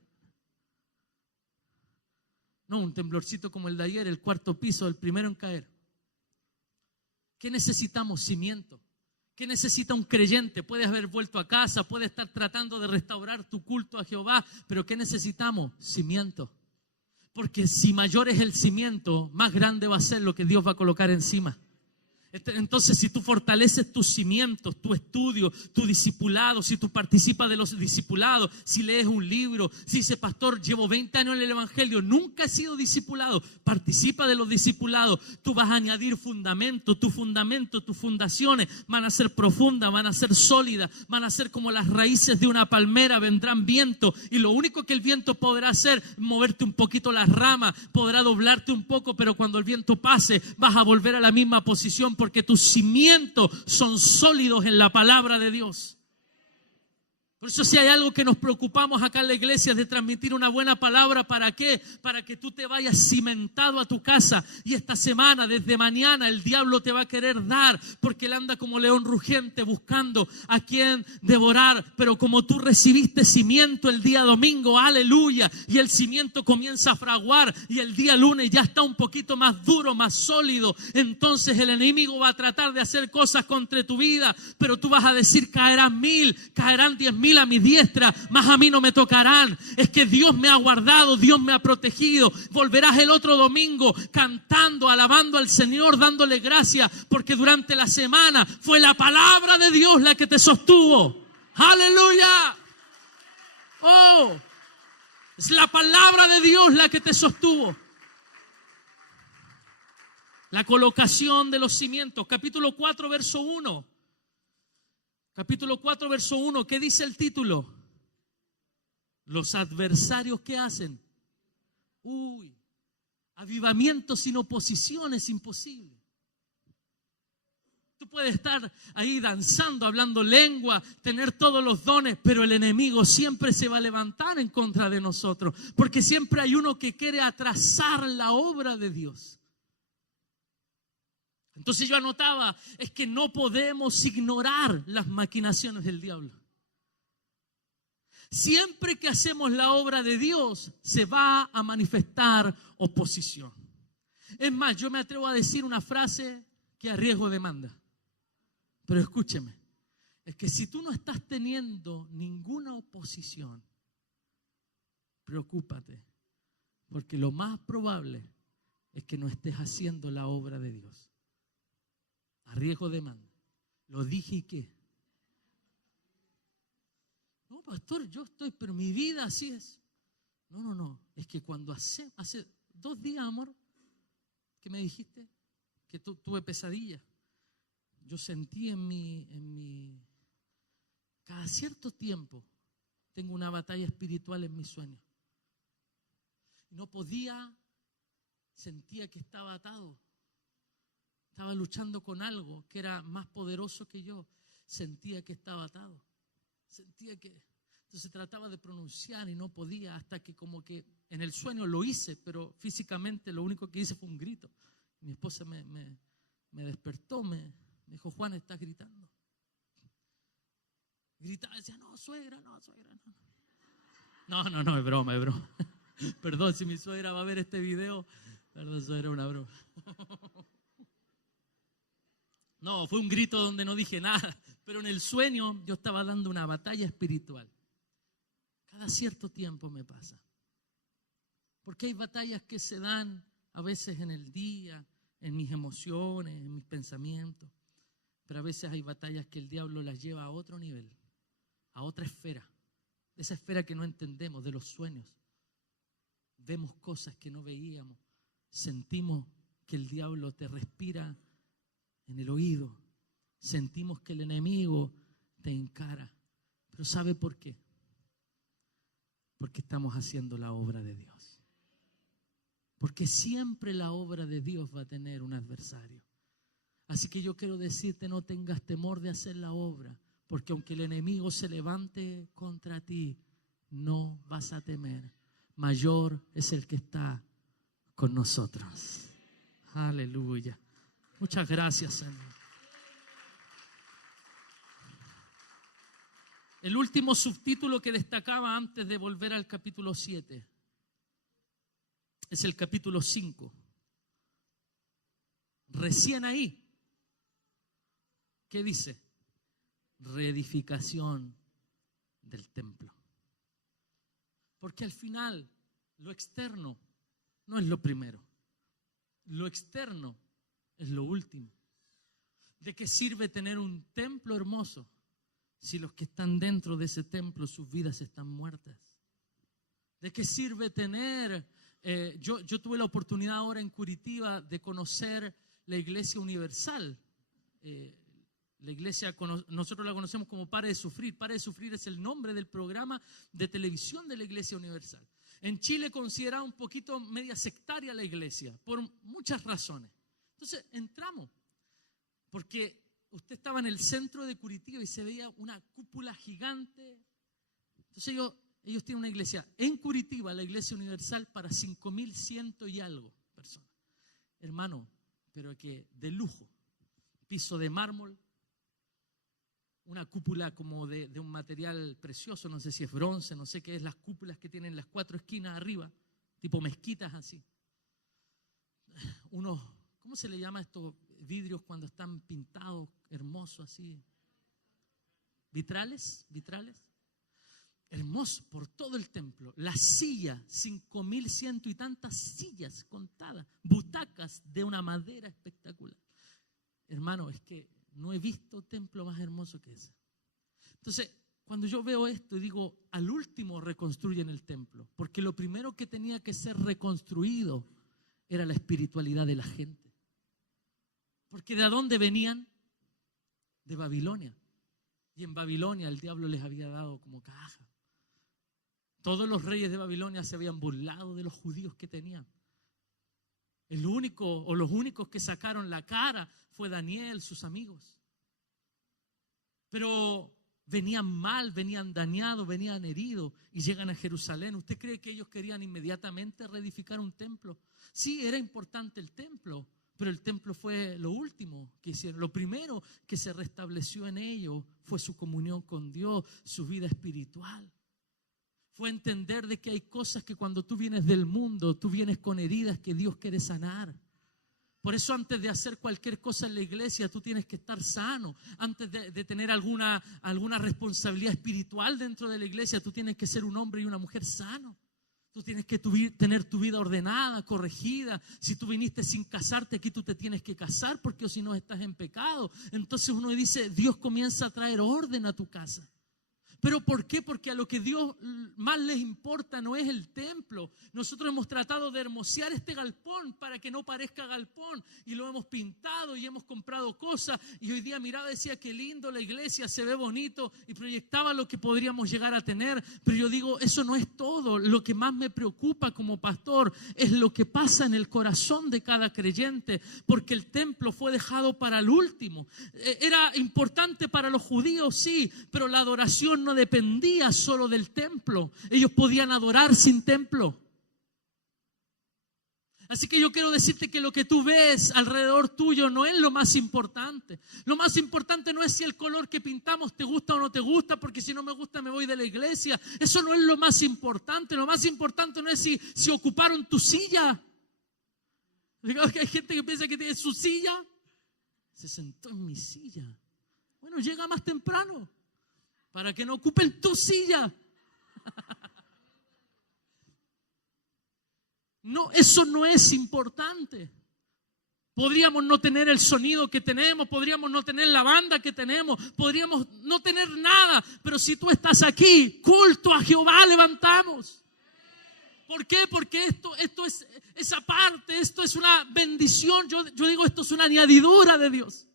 No, un temblorcito como el de ayer, el 4º piso, el primero en caer. ¿Qué necesitamos? Cimiento. ¿Qué necesita un creyente? Puedes haber vuelto a casa, puedes estar tratando de restaurar tu culto a Jehová, pero ¿qué necesitamos? Cimiento. Porque si mayor es el cimiento, más grande va a ser lo que Dios va a colocar encima. Entonces, si tú fortaleces tus cimientos, tu estudio, tu discipulado, si tú participas de los discipulados, si lees un libro, si dices: pastor, llevo 20 años en el evangelio, nunca he sido discipulado, participa de los discipulados, tú vas a añadir fundamento, tus fundaciones van a ser profundas, van a ser sólidas, van a ser como las raíces de una palmera, vendrán viento, y lo único que el viento podrá hacer es moverte un poquito las ramas, podrá doblarte un poco, pero cuando el viento pase vas a volver a la misma posición, porque tus cimientos son sólidos en la palabra de Dios. Por eso, si hay algo que nos preocupamos acá en la iglesia, es de transmitir una buena palabra. ¿Para qué? Para que tú te vayas cimentado a tu casa. Y esta semana, desde mañana, el diablo te va a querer dar, porque él anda como león rugiente buscando a quien devorar. Pero como tú recibiste cimiento el día domingo, aleluya, y el cimiento comienza a fraguar, y el día lunes ya está un poquito más duro, más sólido, entonces el enemigo va a tratar de hacer cosas contra tu vida, pero tú vas a decir: caerán 1000, caerán 10,000 a mi diestra, mas a mí no me tocarán. Es que Dios me ha guardado, Dios me ha protegido. Volverás el otro domingo cantando, alabando al Señor, dándole gracias, porque durante la semana fue la palabra de Dios la que te sostuvo. ¡Aleluya! ¡Oh! Es la palabra de Dios la que te sostuvo. La colocación de los cimientos. Capítulo 4, verso 1. Capítulo 4, verso 1, ¿qué dice el título? Los adversarios, ¿qué hacen? Avivamiento sin oposición es imposible. Tú Tú puedes estar ahí danzando, hablando lengua, tener todos los dones, pero el enemigo siempre se va a levantar en contra de nosotros, porque siempre hay uno que quiere atrasar la obra de Dios. Entonces yo anotaba, es que no podemos ignorar las maquinaciones del diablo. Siempre que hacemos la obra de Dios, se va a manifestar oposición. Es más, yo me atrevo a decir una frase que a riesgo demanda. Pero escúcheme, es que si tú no estás teniendo ninguna oposición, preocúpate, porque lo más probable es que no estés haciendo la obra de Dios. A riesgo demanda. Lo dije y qué. No, pastor, yo estoy, pero mi vida así es. No. Es que cuando hace 2 días, amor, que me dijiste que tuve pesadillas. Yo sentí cada cierto tiempo tengo una batalla espiritual en mis sueños. No podía, sentía que estaba atado. Estaba luchando con algo que era más poderoso que yo. Sentía que estaba atado. Entonces trataba de pronunciar y no podía, hasta que como que en el sueño lo hice, pero físicamente lo único que hice fue un grito. Mi esposa me despertó, me dijo, Juan, estás gritando. Gritaba, decía, no, suegra. No, es broma. Perdón si mi suegra va a ver este video. Perdón, suegra, una broma. No, fue un grito donde no dije nada, pero en el sueño yo estaba dando una batalla espiritual. Cada cierto tiempo me pasa. Porque hay batallas que se dan a veces en el día, en mis emociones, en mis pensamientos. Pero a veces hay batallas que el diablo las lleva a otro nivel, a otra esfera. Esa esfera que no entendemos, de los sueños. Vemos cosas que no veíamos. Sentimos que el diablo te respira en el oído. Sentimos que el enemigo te encara. Pero ¿sabe por qué? Porque estamos haciendo la obra de Dios. Porque siempre la obra de Dios va a tener un adversario. Así que yo quiero decirte, no tengas temor de hacer la obra, porque aunque el enemigo se levante contra ti, no vas a temer. Mayor es el que está con nosotros. Aleluya. Muchas gracias, Señor. El último subtítulo que destacaba antes de volver al capítulo 7 es el capítulo 5. Recién ahí, ¿qué dice? Reedificación del templo. Porque al final, lo externo no es lo primero. Lo externo es lo último. ¿De qué sirve tener un templo hermoso si los que están dentro de ese templo, sus vidas están muertas? ¿De qué sirve tener... Yo tuve la oportunidad ahora en Curitiba de conocer la Iglesia Universal. La iglesia, nosotros la conocemos como Pare de Sufrir. Pare de Sufrir es el nombre del programa de televisión de la Iglesia Universal. En Chile considerada un poquito media sectaria la iglesia, por muchas razones. Entonces entramos, porque usted estaba en el centro de Curitiba y se veía una cúpula gigante. Entonces ellos tienen una iglesia en Curitiba, la Iglesia Universal, para 5.100 y algo personas. Hermano, pero que de lujo, piso de mármol, una cúpula como de un material precioso, no sé si es bronce, no sé qué es, las cúpulas que tienen las 4 esquinas arriba, tipo mezquitas así. Unos, ¿cómo se le llama estos vidrios cuando están pintados, hermosos así? ¿Vitrales? Hermoso por todo el templo. Las sillas, 5.100 y tantas sillas contadas, butacas de una madera espectacular. Hermano, es que no he visto templo más hermoso que ese. Entonces, cuando yo veo esto y digo, al último reconstruyen el templo, porque lo primero que tenía que ser reconstruido era la espiritualidad de la gente. Porque ¿de dónde venían? De Babilonia. Y en Babilonia el diablo les había dado como caja. Todos los reyes de Babilonia se habían burlado de los judíos que tenían. El único o los únicos que sacaron la cara fue Daniel, sus amigos. pero venían mal, venían dañados, venían heridos y llegan a Jerusalén. ¿Usted cree que ellos querían inmediatamente reedificar un templo? Sí, era importante el templo, pero el templo fue lo último que hicieron. Lo primero que se restableció en ellos fue su comunión con Dios, su vida espiritual. Fue entender de que hay cosas que cuando tú vienes del mundo, tú vienes con heridas que Dios quiere sanar. Por eso antes de hacer cualquier cosa en la iglesia, tú tienes que estar sano. Antes de tener alguna responsabilidad espiritual dentro de la iglesia, tú tienes que ser un hombre y una mujer sano. Tú tienes que tener tu vida ordenada, corregida. Si tú viniste sin casarte, aquí tú te tienes que casar, porque si no estás en pecado. Entonces uno dice, Dios comienza a traer orden a tu casa. ¿Pero por qué? Porque a lo que Dios más les importa no es el templo. Nosotros hemos tratado de hermosear este galpón para que no parezca galpón y lo hemos pintado y hemos comprado cosas y hoy día miraba y decía qué lindo la iglesia, se ve bonito y proyectaba lo que podríamos llegar a tener, pero yo digo eso no es todo. Lo que más me preocupa como pastor es lo que pasa en el corazón de cada creyente, porque el templo fue dejado para el último. Era importante para los judíos, sí, pero la adoración no dependía solo del templo. Ellos podían adorar sin templo. Así que yo quiero decirte que lo que tú ves alrededor tuyo no es lo más importante. Lo más importante no es si el color que pintamos te gusta o no te gusta, porque si no me gusta me voy de la iglesia. Eso no es lo más importante. Lo más importante no es si ocuparon tu silla. Digamos que hay gente que piensa que tiene su silla. Se sentó en mi silla. Bueno, llega más temprano para que no ocupen tu silla. No, eso no es importante. Podríamos no tener el sonido que tenemos, podríamos no tener la banda que tenemos, podríamos no tener nada, pero si tú estás aquí, culto a Jehová levantamos. ¿Por qué? Porque esto es esa parte, esto es una bendición. Yo digo, esto es una añadidura de Dios.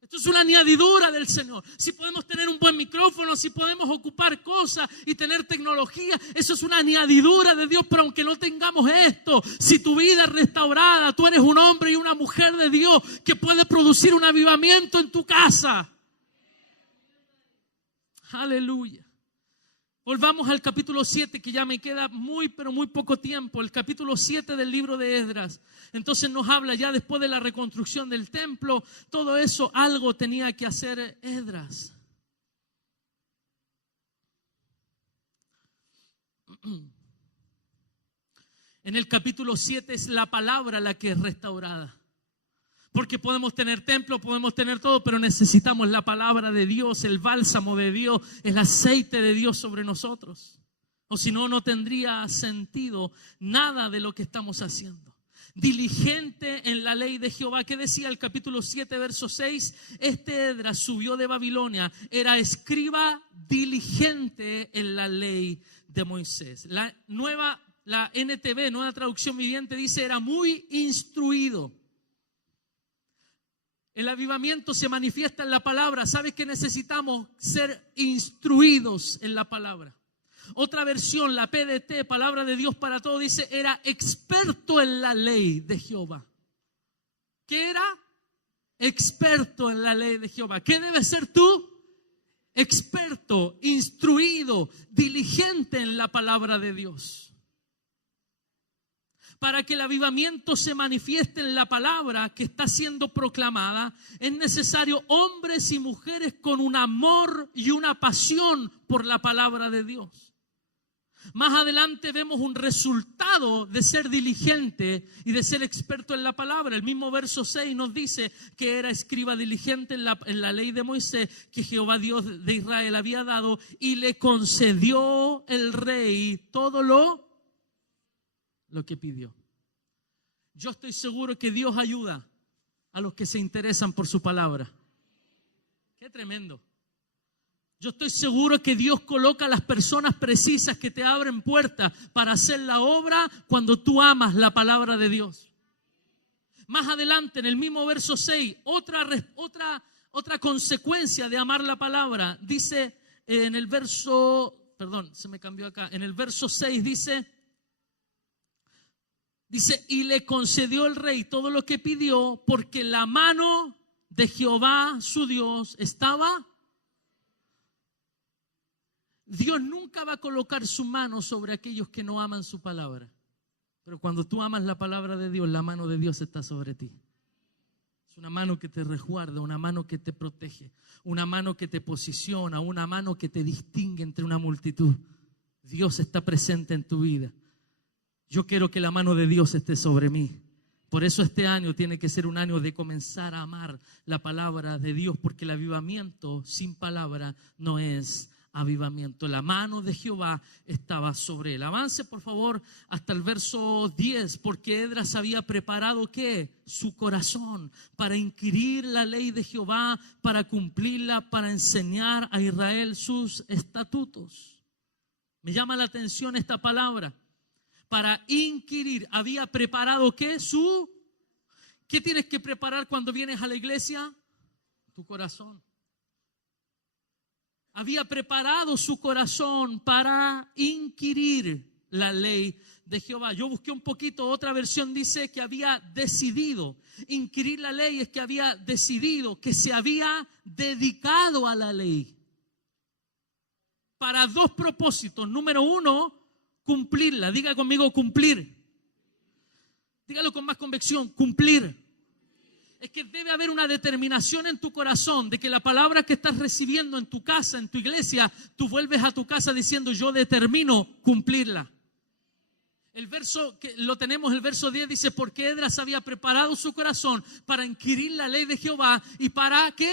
Esto es una añadidura del Señor. Si podemos tener un buen micrófono, si podemos ocupar cosas y tener tecnología, eso es una añadidura de Dios. Pero aunque no tengamos esto, si tu vida es restaurada, tú eres un hombre y una mujer de Dios que puede producir un avivamiento en tu casa. Aleluya. Volvamos al capítulo 7, que ya me queda pero muy poco tiempo. El capítulo 7 del libro de Esdras. Entonces nos habla ya después de la reconstrucción del templo. Todo eso, algo tenía que hacer Esdras. En el capítulo 7 es la palabra la que es restaurada. Porque podemos tener templo, podemos tener todo, pero necesitamos la palabra de Dios, el bálsamo de Dios, el aceite de Dios sobre nosotros. O si no, no tendría sentido nada de lo que estamos haciendo. Diligente en la ley de Jehová. ¿Qué decía el capítulo 7, verso 6? Esdras subió de Babilonia, era escriba diligente en la ley de Moisés. La NTV, Nueva Traducción Viviente, dice era muy instruido. El avivamiento se manifiesta en la palabra. ¿Sabes que necesitamos ser instruidos en la palabra? Otra versión, la PDT, Palabra de Dios para Todos, dice era experto en la ley de Jehová. ¿Qué era? Experto en la ley de Jehová. ¿Qué debes ser tú? Experto, instruido, diligente en la palabra de Dios. Para que el avivamiento se manifieste en la palabra que está siendo proclamada, es necesario hombres y mujeres con un amor y una pasión por la palabra de Dios. Más adelante vemos un resultado de ser diligente y de ser experto en la palabra. El mismo verso 6 nos dice que era escriba diligente en la ley de Moisés que Jehová Dios de Israel había dado, y le concedió el rey todo lo que pidió. Yo estoy seguro que Dios ayuda a los que se interesan por su palabra. Qué tremendo. Yo estoy seguro que Dios coloca a las personas precisas que te abren puertas para hacer la obra cuando tú amas la palabra de Dios. Más adelante, en el mismo verso 6, otra consecuencia de amar la palabra, dice en el verso, se me cambió acá, en el verso 6 dice, y le concedió el rey todo lo que pidió, porque la mano de Jehová su Dios estaba Dios nunca va a colocar su mano sobre aquellos que no aman su palabra. Pero cuando tú amas la palabra de Dios, la mano de Dios está sobre ti. Es una mano que te resguarda, una mano que te protege, una mano que te posiciona, una mano que te distingue entre una multitud. Dios está presente en tu vida. Yo quiero que la mano de Dios esté sobre mí. Por eso este año tiene que ser un año de comenzar a amar la palabra de Dios, porque el avivamiento sin palabra no es avivamiento. La mano de Jehová estaba sobre él. Avance por favor hasta el verso 10, porque Esdras había preparado ¿qué? Su corazón para inquirir la ley de Jehová, para cumplirla, para enseñar a Israel sus estatutos. Me llama la atención esta palabra. Para inquirir, había preparado ¿qué? ¿Qué tienes que preparar cuando vienes a la iglesia? Tu corazón. Había preparado su corazón para inquirir la ley de Jehová. Yo busqué un poquito, otra versión dice que había decidido. Inquirir la ley es que había decidido, que se había dedicado a la ley. Para dos propósitos. Número uno, cumplirla. Diga conmigo, cumplir. Dígalo con más convicción, cumplir. Es que debe haber una determinación en tu corazón de que la palabra que estás recibiendo en tu casa, en tu iglesia, tú vuelves a tu casa diciendo, yo determino cumplirla. El verso que lo tenemos, el verso 10 dice, porque Esdras había preparado su corazón para inquirir la ley de Jehová y para ¿qué?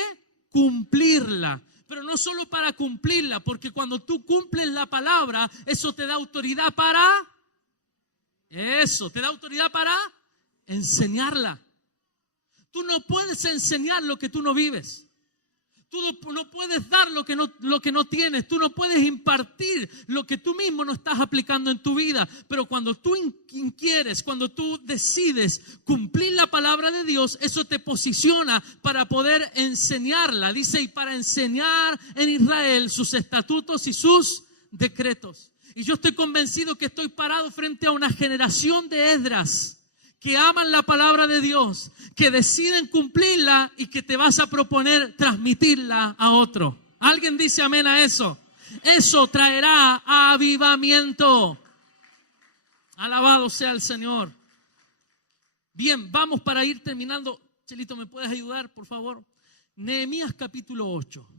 Cumplirla. Pero no solo para cumplirla, porque cuando tú cumples la palabra, eso te da autoridad para enseñarla. Tú no puedes enseñar lo que tú no vives. Tú no puedes dar lo que no tienes. Tú no puedes impartir lo que tú mismo no estás aplicando en tu vida. Pero cuando tú inquieres, cuando tú decides cumplir la palabra de Dios, eso te posiciona para poder enseñarla. Dice, y para enseñar en Israel sus estatutos y sus decretos. Y yo estoy convencido que estoy parado frente a una generación de Esdras que aman la palabra de Dios, que deciden cumplirla y que te vas a proponer transmitirla a otro. ¿Alguien dice amén a eso? Eso traerá avivamiento. Alabado sea el Señor. Bien, vamos para ir terminando. Chelito, ¿me puedes ayudar, por favor? Nehemías capítulo 8.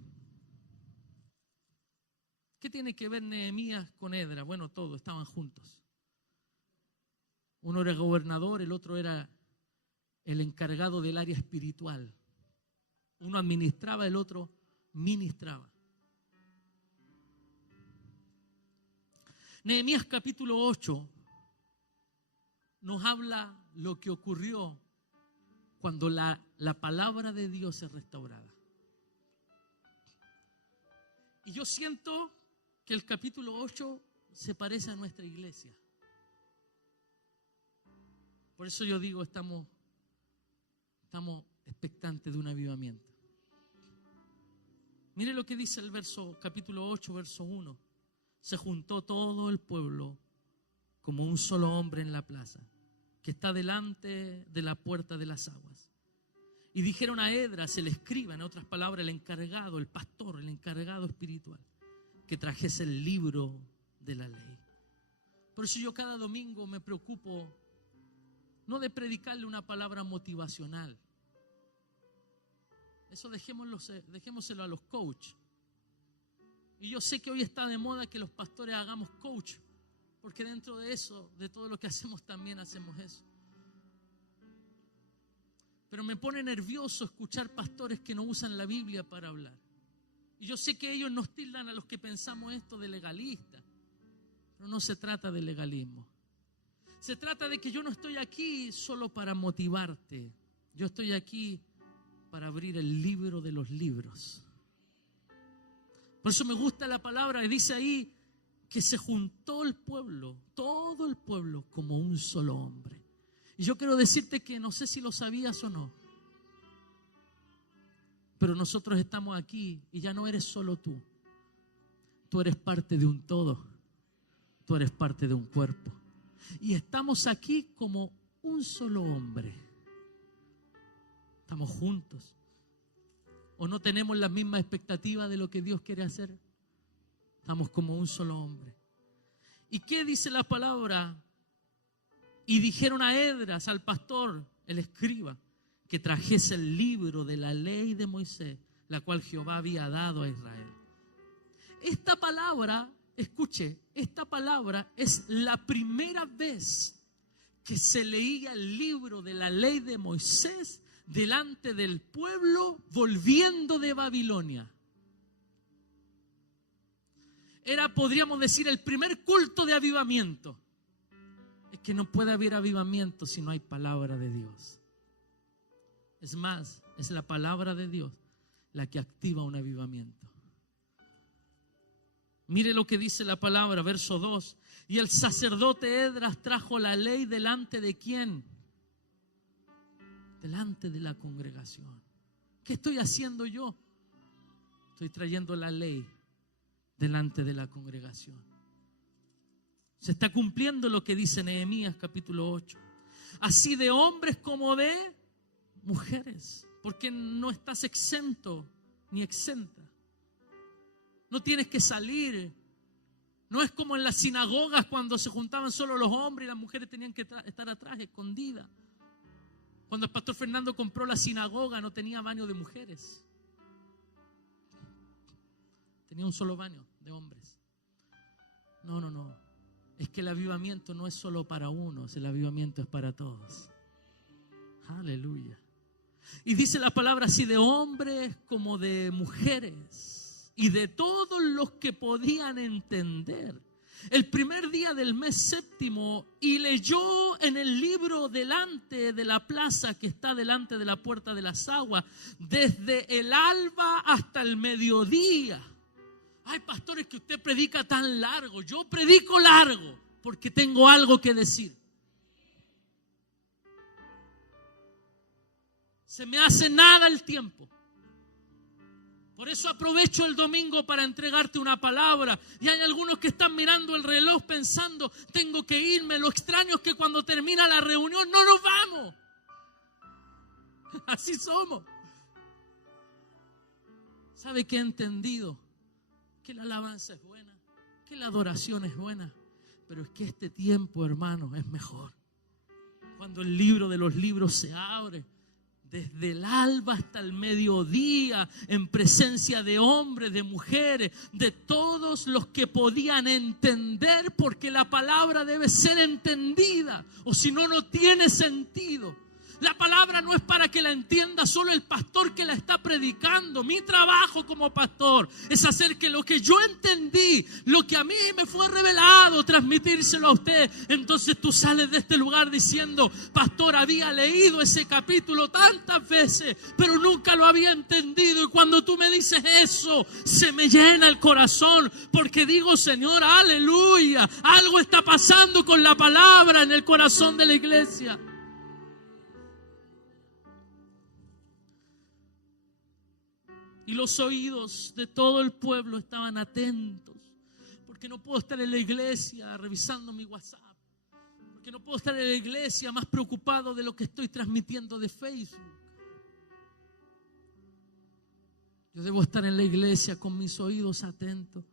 ¿Qué tiene que ver Nehemías con Esdras? Bueno, todo, estaban juntos. Uno era gobernador, el otro era el encargado del área espiritual. Uno administraba, el otro ministraba. Nehemías capítulo 8 nos habla lo que ocurrió cuando la palabra de Dios es restaurada. Y yo siento que el capítulo 8 se parece a nuestra iglesia. Por eso yo digo, estamos expectantes de un avivamiento. Mire lo que dice el capítulo 8, verso 1. Se juntó todo el pueblo como un solo hombre en la plaza, que está delante de la puerta de las aguas. Y dijeron a Esdras, el escriba, en otras palabras, el encargado, el pastor, el encargado espiritual, que trajese el libro de la ley. Por eso yo cada domingo me preocupo no de predicarle una palabra motivacional. Eso dejémoselo a los coaches. Y yo sé que hoy está de moda que los pastores hagamos coach, porque dentro de eso, de todo lo que hacemos, también hacemos eso. Pero me pone nervioso escuchar pastores que no usan la Biblia para hablar. Y yo sé que ellos nos tildan a los que pensamos esto de legalistas, pero no se trata de legalismo. Se trata de que yo no estoy aquí solo para motivarte. Yo estoy aquí para abrir el libro de los libros. Por eso me gusta la palabra. Y dice ahí que se juntó el pueblo, todo el pueblo, como un solo hombre. Y yo quiero decirte que no sé si lo sabías o no, pero nosotros estamos aquí y ya no eres solo tú. Tú eres parte de un todo. Tú eres parte de un cuerpo. Y estamos aquí como un solo hombre. Estamos juntos. ¿O no tenemos la misma expectativa de lo que Dios quiere hacer? Estamos como un solo hombre. ¿Y qué dice la palabra? Y dijeron a Esdras, al pastor, el escriba, que trajese el libro de la ley de Moisés, la cual Jehová había dado a Israel. Esta palabra, escuche, esta palabra es la primera vez que se leía el libro de la ley de Moisés delante del pueblo volviendo de Babilonia. Era, podríamos decir, el primer culto de avivamiento. Es que no puede haber avivamiento si no hay palabra de Dios. Es más, es la palabra de Dios la que activa un avivamiento. Mire lo que dice la palabra, verso 2. Y el sacerdote Esdras trajo la ley delante de ¿quién? Delante de la congregación. ¿Qué estoy haciendo yo? Estoy trayendo la ley delante de la congregación. Se está cumpliendo lo que dice Nehemías capítulo 8. Así de hombres como de mujeres, porque no estás exento ni exenta. No tienes que salir. No es como en las sinagogas cuando se juntaban solo los hombres y las mujeres tenían que estar atrás, escondidas. Cuando el pastor Fernando compró la sinagoga no tenía baño de mujeres. Tenía un solo baño de hombres. No. Es que el avivamiento no es solo para unos, el avivamiento es para todos. Aleluya. Y dice la palabra así de hombres como de mujeres y de todos los que podían entender. El primer día del mes séptimo, y leyó en el libro delante de la plaza que está delante de la puerta de las aguas, desde el alba hasta el mediodía. Ay, pastores, que usted predica tan largo. Yo predico largo porque tengo algo que decir. Se me hace nada el tiempo. Por eso aprovecho el domingo para entregarte una palabra. Y hay algunos que están mirando el reloj pensando, tengo que irme. Lo extraño es que cuando termina la reunión no nos vamos. Así somos. ¿Sabe qué he entendido? Que la alabanza es buena, que la adoración es buena, pero es que este tiempo, hermano, es mejor. Cuando el libro de los libros se abre, desde el alba hasta el mediodía, en presencia de hombres, de mujeres, de todos los que podían entender, porque la palabra debe ser entendida, o si no, no tiene sentido. La palabra no es para que la entienda solo el pastor que la está predicando. Mi trabajo como pastor es hacer que lo que yo entendí, lo que a mí me fue revelado, transmitírselo a usted. Entonces tú sales de este lugar diciendo, pastor, había leído ese capítulo tantas veces, pero nunca lo había entendido. Y cuando tú me dices eso, se me llena el corazón, porque digo, Señor, aleluya, algo está pasando con la palabra en el corazón de la iglesia. Y los oídos de todo el pueblo estaban atentos. Porque no puedo estar en la iglesia revisando mi WhatsApp. Porque no puedo estar en la iglesia más preocupado de lo que estoy transmitiendo de Facebook. Yo debo estar en la iglesia con mis oídos atentos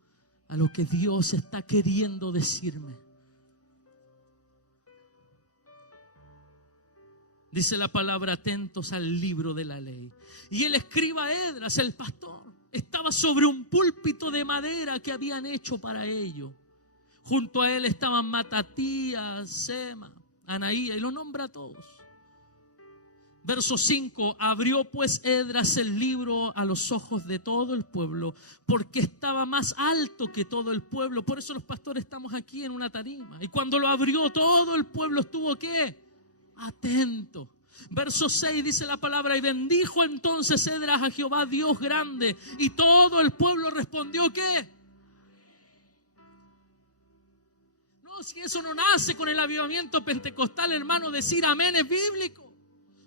a lo que Dios está queriendo decirme. Dice la palabra, atentos al libro de la ley. Y el escriba Esdras, el pastor, estaba sobre un púlpito de madera que habían hecho para ello. Junto a él estaban Matatías, Sema, Anaía, y lo nombra a todos. Verso 5, abrió pues Esdras el libro a los ojos de todo el pueblo, porque estaba más alto que todo el pueblo. Por eso los pastores estamos aquí en una tarima. Y cuando lo abrió, todo el pueblo estuvo, ¿qué? Atento. Verso 6 dice la palabra, y bendijo entonces Esdras a Jehová Dios grande, y todo el pueblo respondió, ¿qué? No, si eso no nace con el avivamiento pentecostal, hermano, decir amén es bíblico.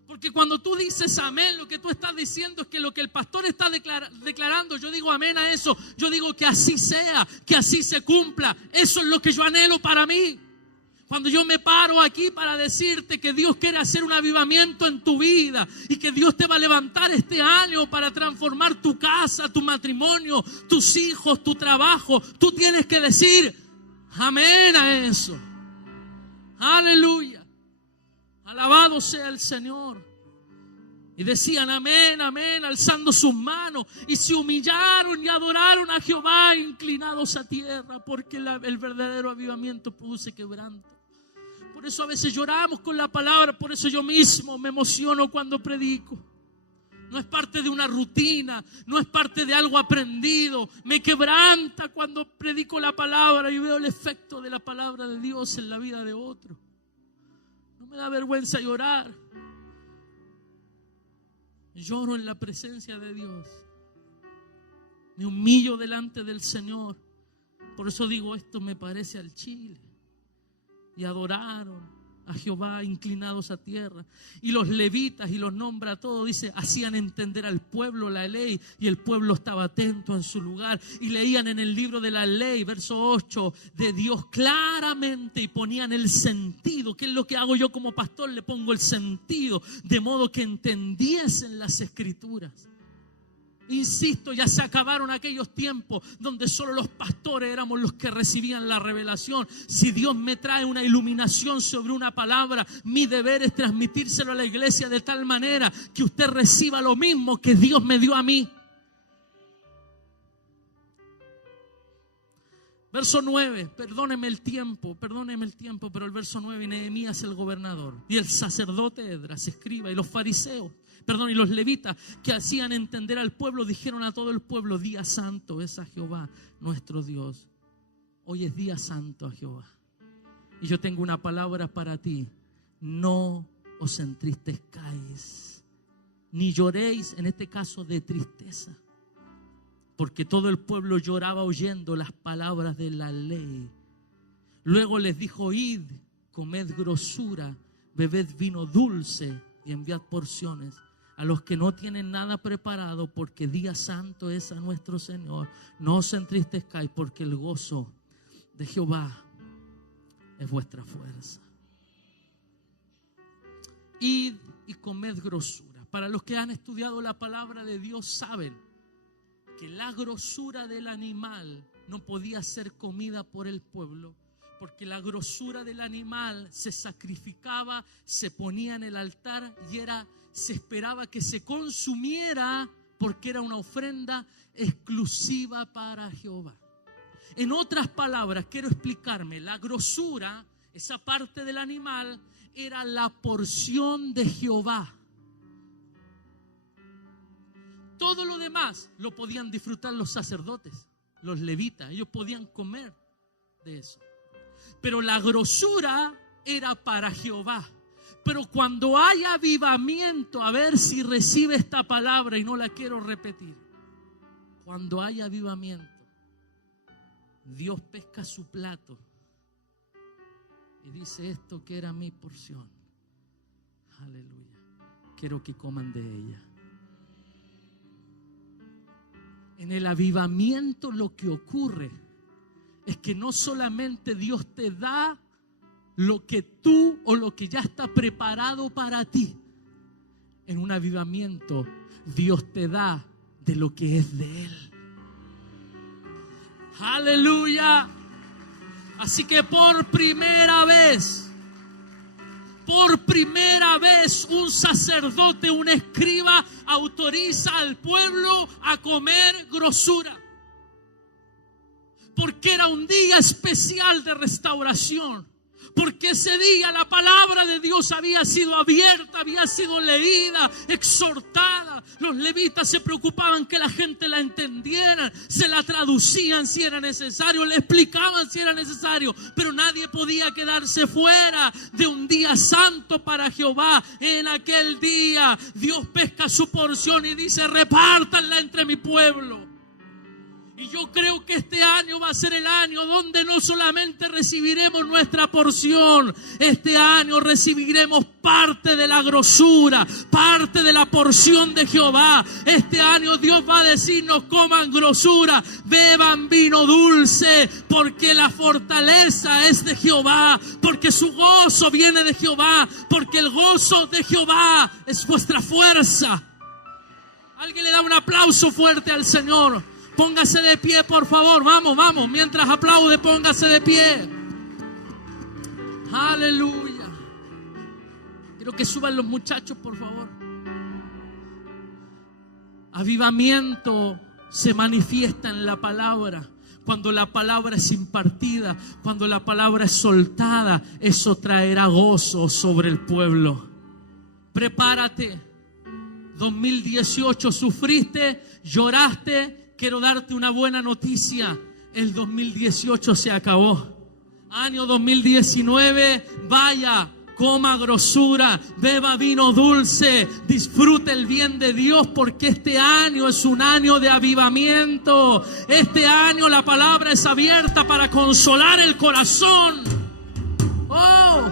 Porque cuando tú dices amén, lo que tú estás diciendo es que lo que el pastor está declarando, yo digo amén a eso, yo digo que así sea, que así se cumpla. Eso es lo que yo anhelo para mí. Cuando yo me paro aquí para decirte que Dios quiere hacer un avivamiento en tu vida y que Dios te va a levantar este año para transformar tu casa, tu matrimonio, tus hijos, tu trabajo, tú tienes que decir amén a eso. Aleluya. Alabado sea el Señor. Y decían amén, amén, alzando sus manos. Y se humillaron y adoraron a Jehová inclinados a tierra, porque el verdadero avivamiento produce quebranto. Por eso a veces lloramos con la palabra, por eso yo mismo me emociono cuando predico. No es parte de una rutina, no es parte de algo aprendido. Me quebranta cuando predico la palabra y veo el efecto de la palabra de Dios en la vida de otro. No me da vergüenza llorar. Lloro en la presencia de Dios. Me humillo delante del Señor. Por eso digo, esto me parece al Chile. Y adoraron a Jehová inclinados a tierra. Y los levitas, y los nombra a todos, dice, hacían entender al pueblo la ley, y el pueblo estaba atento en su lugar, y leían en el libro de la ley, verso 8, de Dios claramente, y ponían el sentido. ¿Qué es lo que hago yo como pastor? Le pongo el sentido, de modo que entendiesen las escrituras. Insisto, ya se acabaron aquellos tiempos donde solo los pastores éramos los que recibían la revelación. Si Dios me trae una iluminación sobre una palabra, mi deber es transmitírselo a la iglesia de tal manera que usted reciba lo mismo que Dios me dio a mí. Verso 9, perdóneme el tiempo, pero el verso 9, Nehemías el gobernador y el sacerdote Esdras, escriba, y los fariseos, y los levitas que hacían entender al pueblo, dijeron a todo el pueblo, día santo es a Jehová nuestro Dios. Hoy es día santo a Jehová. Y yo tengo una palabra para ti: no os entristezcáis, ni lloréis, en este caso de tristeza, porque todo el pueblo lloraba oyendo las palabras de la ley. Luego les dijo, id, comed grosura, bebed vino dulce y enviad porciones a los que no tienen nada preparado, porque día santo es a nuestro Señor. No os entristezcáis, porque el gozo de Jehová es vuestra fuerza. Id y comed grosura. Para los que han estudiado la palabra de Dios saben que la grosura del animal no podía ser comida por el pueblo, porque la grosura del animal se sacrificaba, se ponía en el altar y se esperaba que se consumiera, porque era una ofrenda exclusiva para Jehová. En otras palabras, quiero explicarme, la grosura, esa parte del animal, era la porción de Jehová. Todo lo demás lo podían disfrutar los sacerdotes, los levitas, ellos podían comer de eso. Pero la grosura era para Jehová. Pero cuando hay avivamiento, a ver si recibe esta palabra y no la quiero repetir. Cuando hay avivamiento, Dios pesca su plato y dice, esto que era mi porción, aleluya, quiero que coman de ella. En el avivamiento lo que ocurre es que no solamente Dios te da lo que tú o lo que ya está preparado para ti. En un avivamiento Dios te da de lo que es de Él. Aleluya. Así que por primera vez un sacerdote, un escriba autoriza al pueblo a comer grosura. Porque era un día especial de restauración. Porque ese día la palabra de Dios había sido abierta, había sido leída, exhortada. Los levitas se preocupaban que la gente la entendiera, se la traducían si era necesario, le explicaban si era necesario. Pero nadie podía quedarse fuera de un día santo para Jehová. En aquel día Dios pesca su porción y dice, repártanla entre mi pueblo. Y yo creo que este año va a ser el año donde no solamente recibiremos nuestra porción, este año recibiremos parte de la grosura, parte de la porción de Jehová. Este año Dios va a decirnos: coman grosura, beban vino dulce, porque la fortaleza es de Jehová, porque su gozo viene de Jehová, porque el gozo de Jehová es vuestra fuerza. Alguien le da un aplauso fuerte al Señor. Póngase de pie, por favor. Vamos, vamos. Mientras aplaude, póngase de pie. Aleluya. Quiero que suban los muchachos, por favor. Avivamiento se manifiesta en la palabra. Cuando la palabra es impartida, cuando la palabra es soltada, eso traerá gozo sobre el pueblo. Prepárate. 2018 sufriste, lloraste. Quiero darte una buena noticia. El 2018 se acabó. Año 2019, vaya, coma grosura, beba vino dulce, disfrute el bien de Dios, porque este año es un año de avivamiento. Este año la palabra es abierta para consolar el corazón. Oh,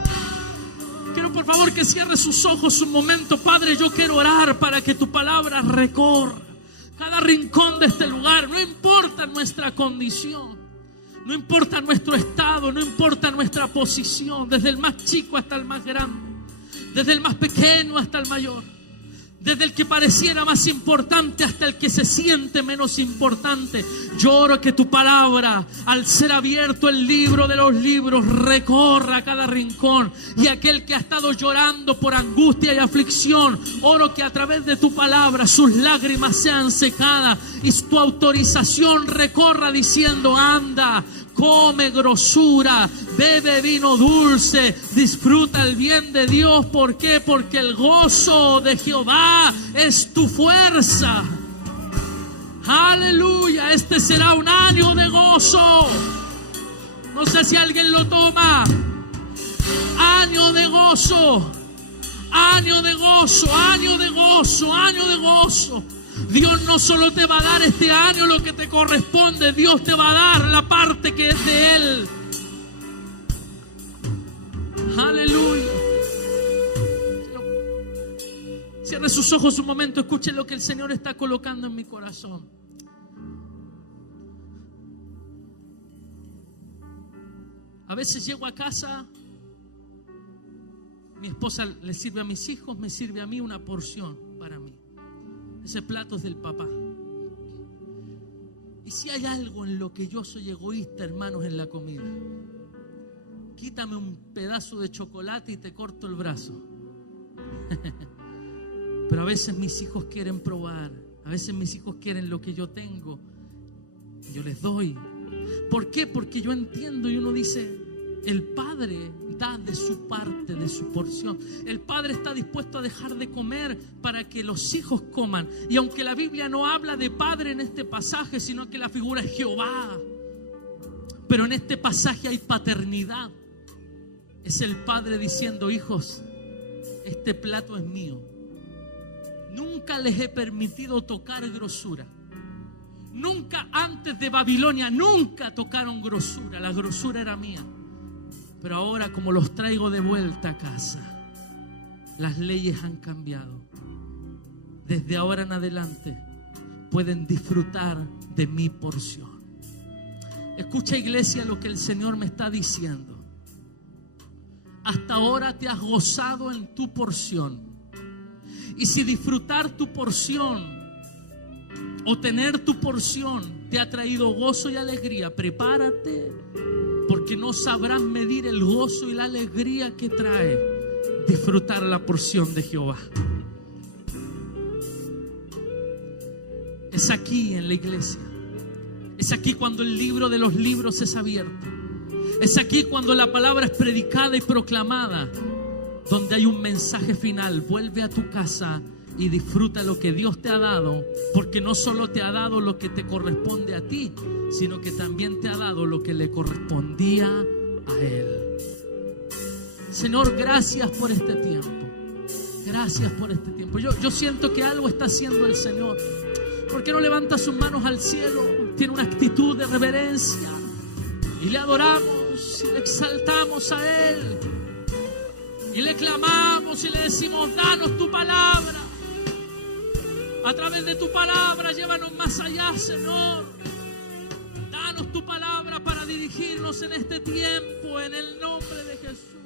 quiero por favor que cierre sus ojos un momento. Padre, yo quiero orar para que tu palabra recorra cada rincón de este lugar. No importa nuestra condición, no importa nuestro estado, no importa nuestra posición, desde el más chico hasta el más grande, desde el más pequeño hasta el mayor, desde el que pareciera más importante hasta el que se siente menos importante. Yo oro que tu palabra, al ser abierto el libro de los libros, recorra cada rincón. Y aquel que ha estado llorando por angustia y aflicción, oro que a través de tu palabra sus lágrimas sean secadas y tu autorización recorra diciendo: anda, come grosura, bebe vino dulce, disfruta el bien de Dios. ¿Por qué? Porque el gozo de Jehová es tu fuerza. Aleluya, este será un año de gozo. No sé si alguien lo toma. Año de gozo, año de gozo, año de gozo, año de gozo. Dios no solo te va a dar este año lo que te corresponde, Dios te va a dar la parte que es de Él. Aleluya. Cierre sus ojos un momento, escuche lo que el Señor está colocando en mi corazón. A veces llego a casa, mi esposa le sirve a mis hijos, me sirve a mí una porción para mí. Ese plato es del papá. Y si hay algo en lo que yo soy egoísta, hermanos, en la comida, quítame un pedazo de chocolate y te corto el brazo. Pero a veces mis hijos quieren probar, a veces mis hijos quieren lo que yo tengo, yo les doy. ¿Por qué? Porque yo entiendo, y uno dice: el Padre da de su parte, de su porción. El Padre está dispuesto a dejar de comer para que los hijos coman. Y aunque la Biblia no habla de Padre en este pasaje, sino que la figura es Jehová, pero en este pasaje hay paternidad. Es el Padre diciendo: hijos, este plato es mío. Nunca les he permitido tocar grosura. Nunca antes de Babilonia, nunca tocaron grosura. La grosura era mía. Pero ahora, como los traigo de vuelta a casa, las leyes han cambiado. Desde ahora en adelante pueden disfrutar de mi porción. Escucha, iglesia, lo que el Señor me está diciendo. Hasta ahora te has gozado en tu porción. Y si disfrutar tu porción o tener tu porción te ha traído gozo y alegría, prepárate, porque no sabrás medir el gozo y la alegría que trae disfrutar la porción de Jehová. Es aquí en la iglesia. Es aquí cuando el libro de los libros es abierto. Es aquí cuando la palabra es predicada y proclamada, donde hay un mensaje final. Vuelve a tu casa y disfruta lo que Dios te ha dado, porque no solo te ha dado lo que te corresponde a ti, sino que también te ha dado lo que le correspondía a Él. Señor, gracias por este tiempo. Gracias por este tiempo. Yo siento que algo está haciendo el Señor. ¿Por qué no levanta sus manos al cielo? tiene una actitud de reverencia y le adoramos y le exaltamos a Él y le clamamos y le decimos: danos tu palabra. A través de tu palabra, llévanos más allá, Señor. Danos tu palabra para dirigirnos en este tiempo, en el nombre de Jesús.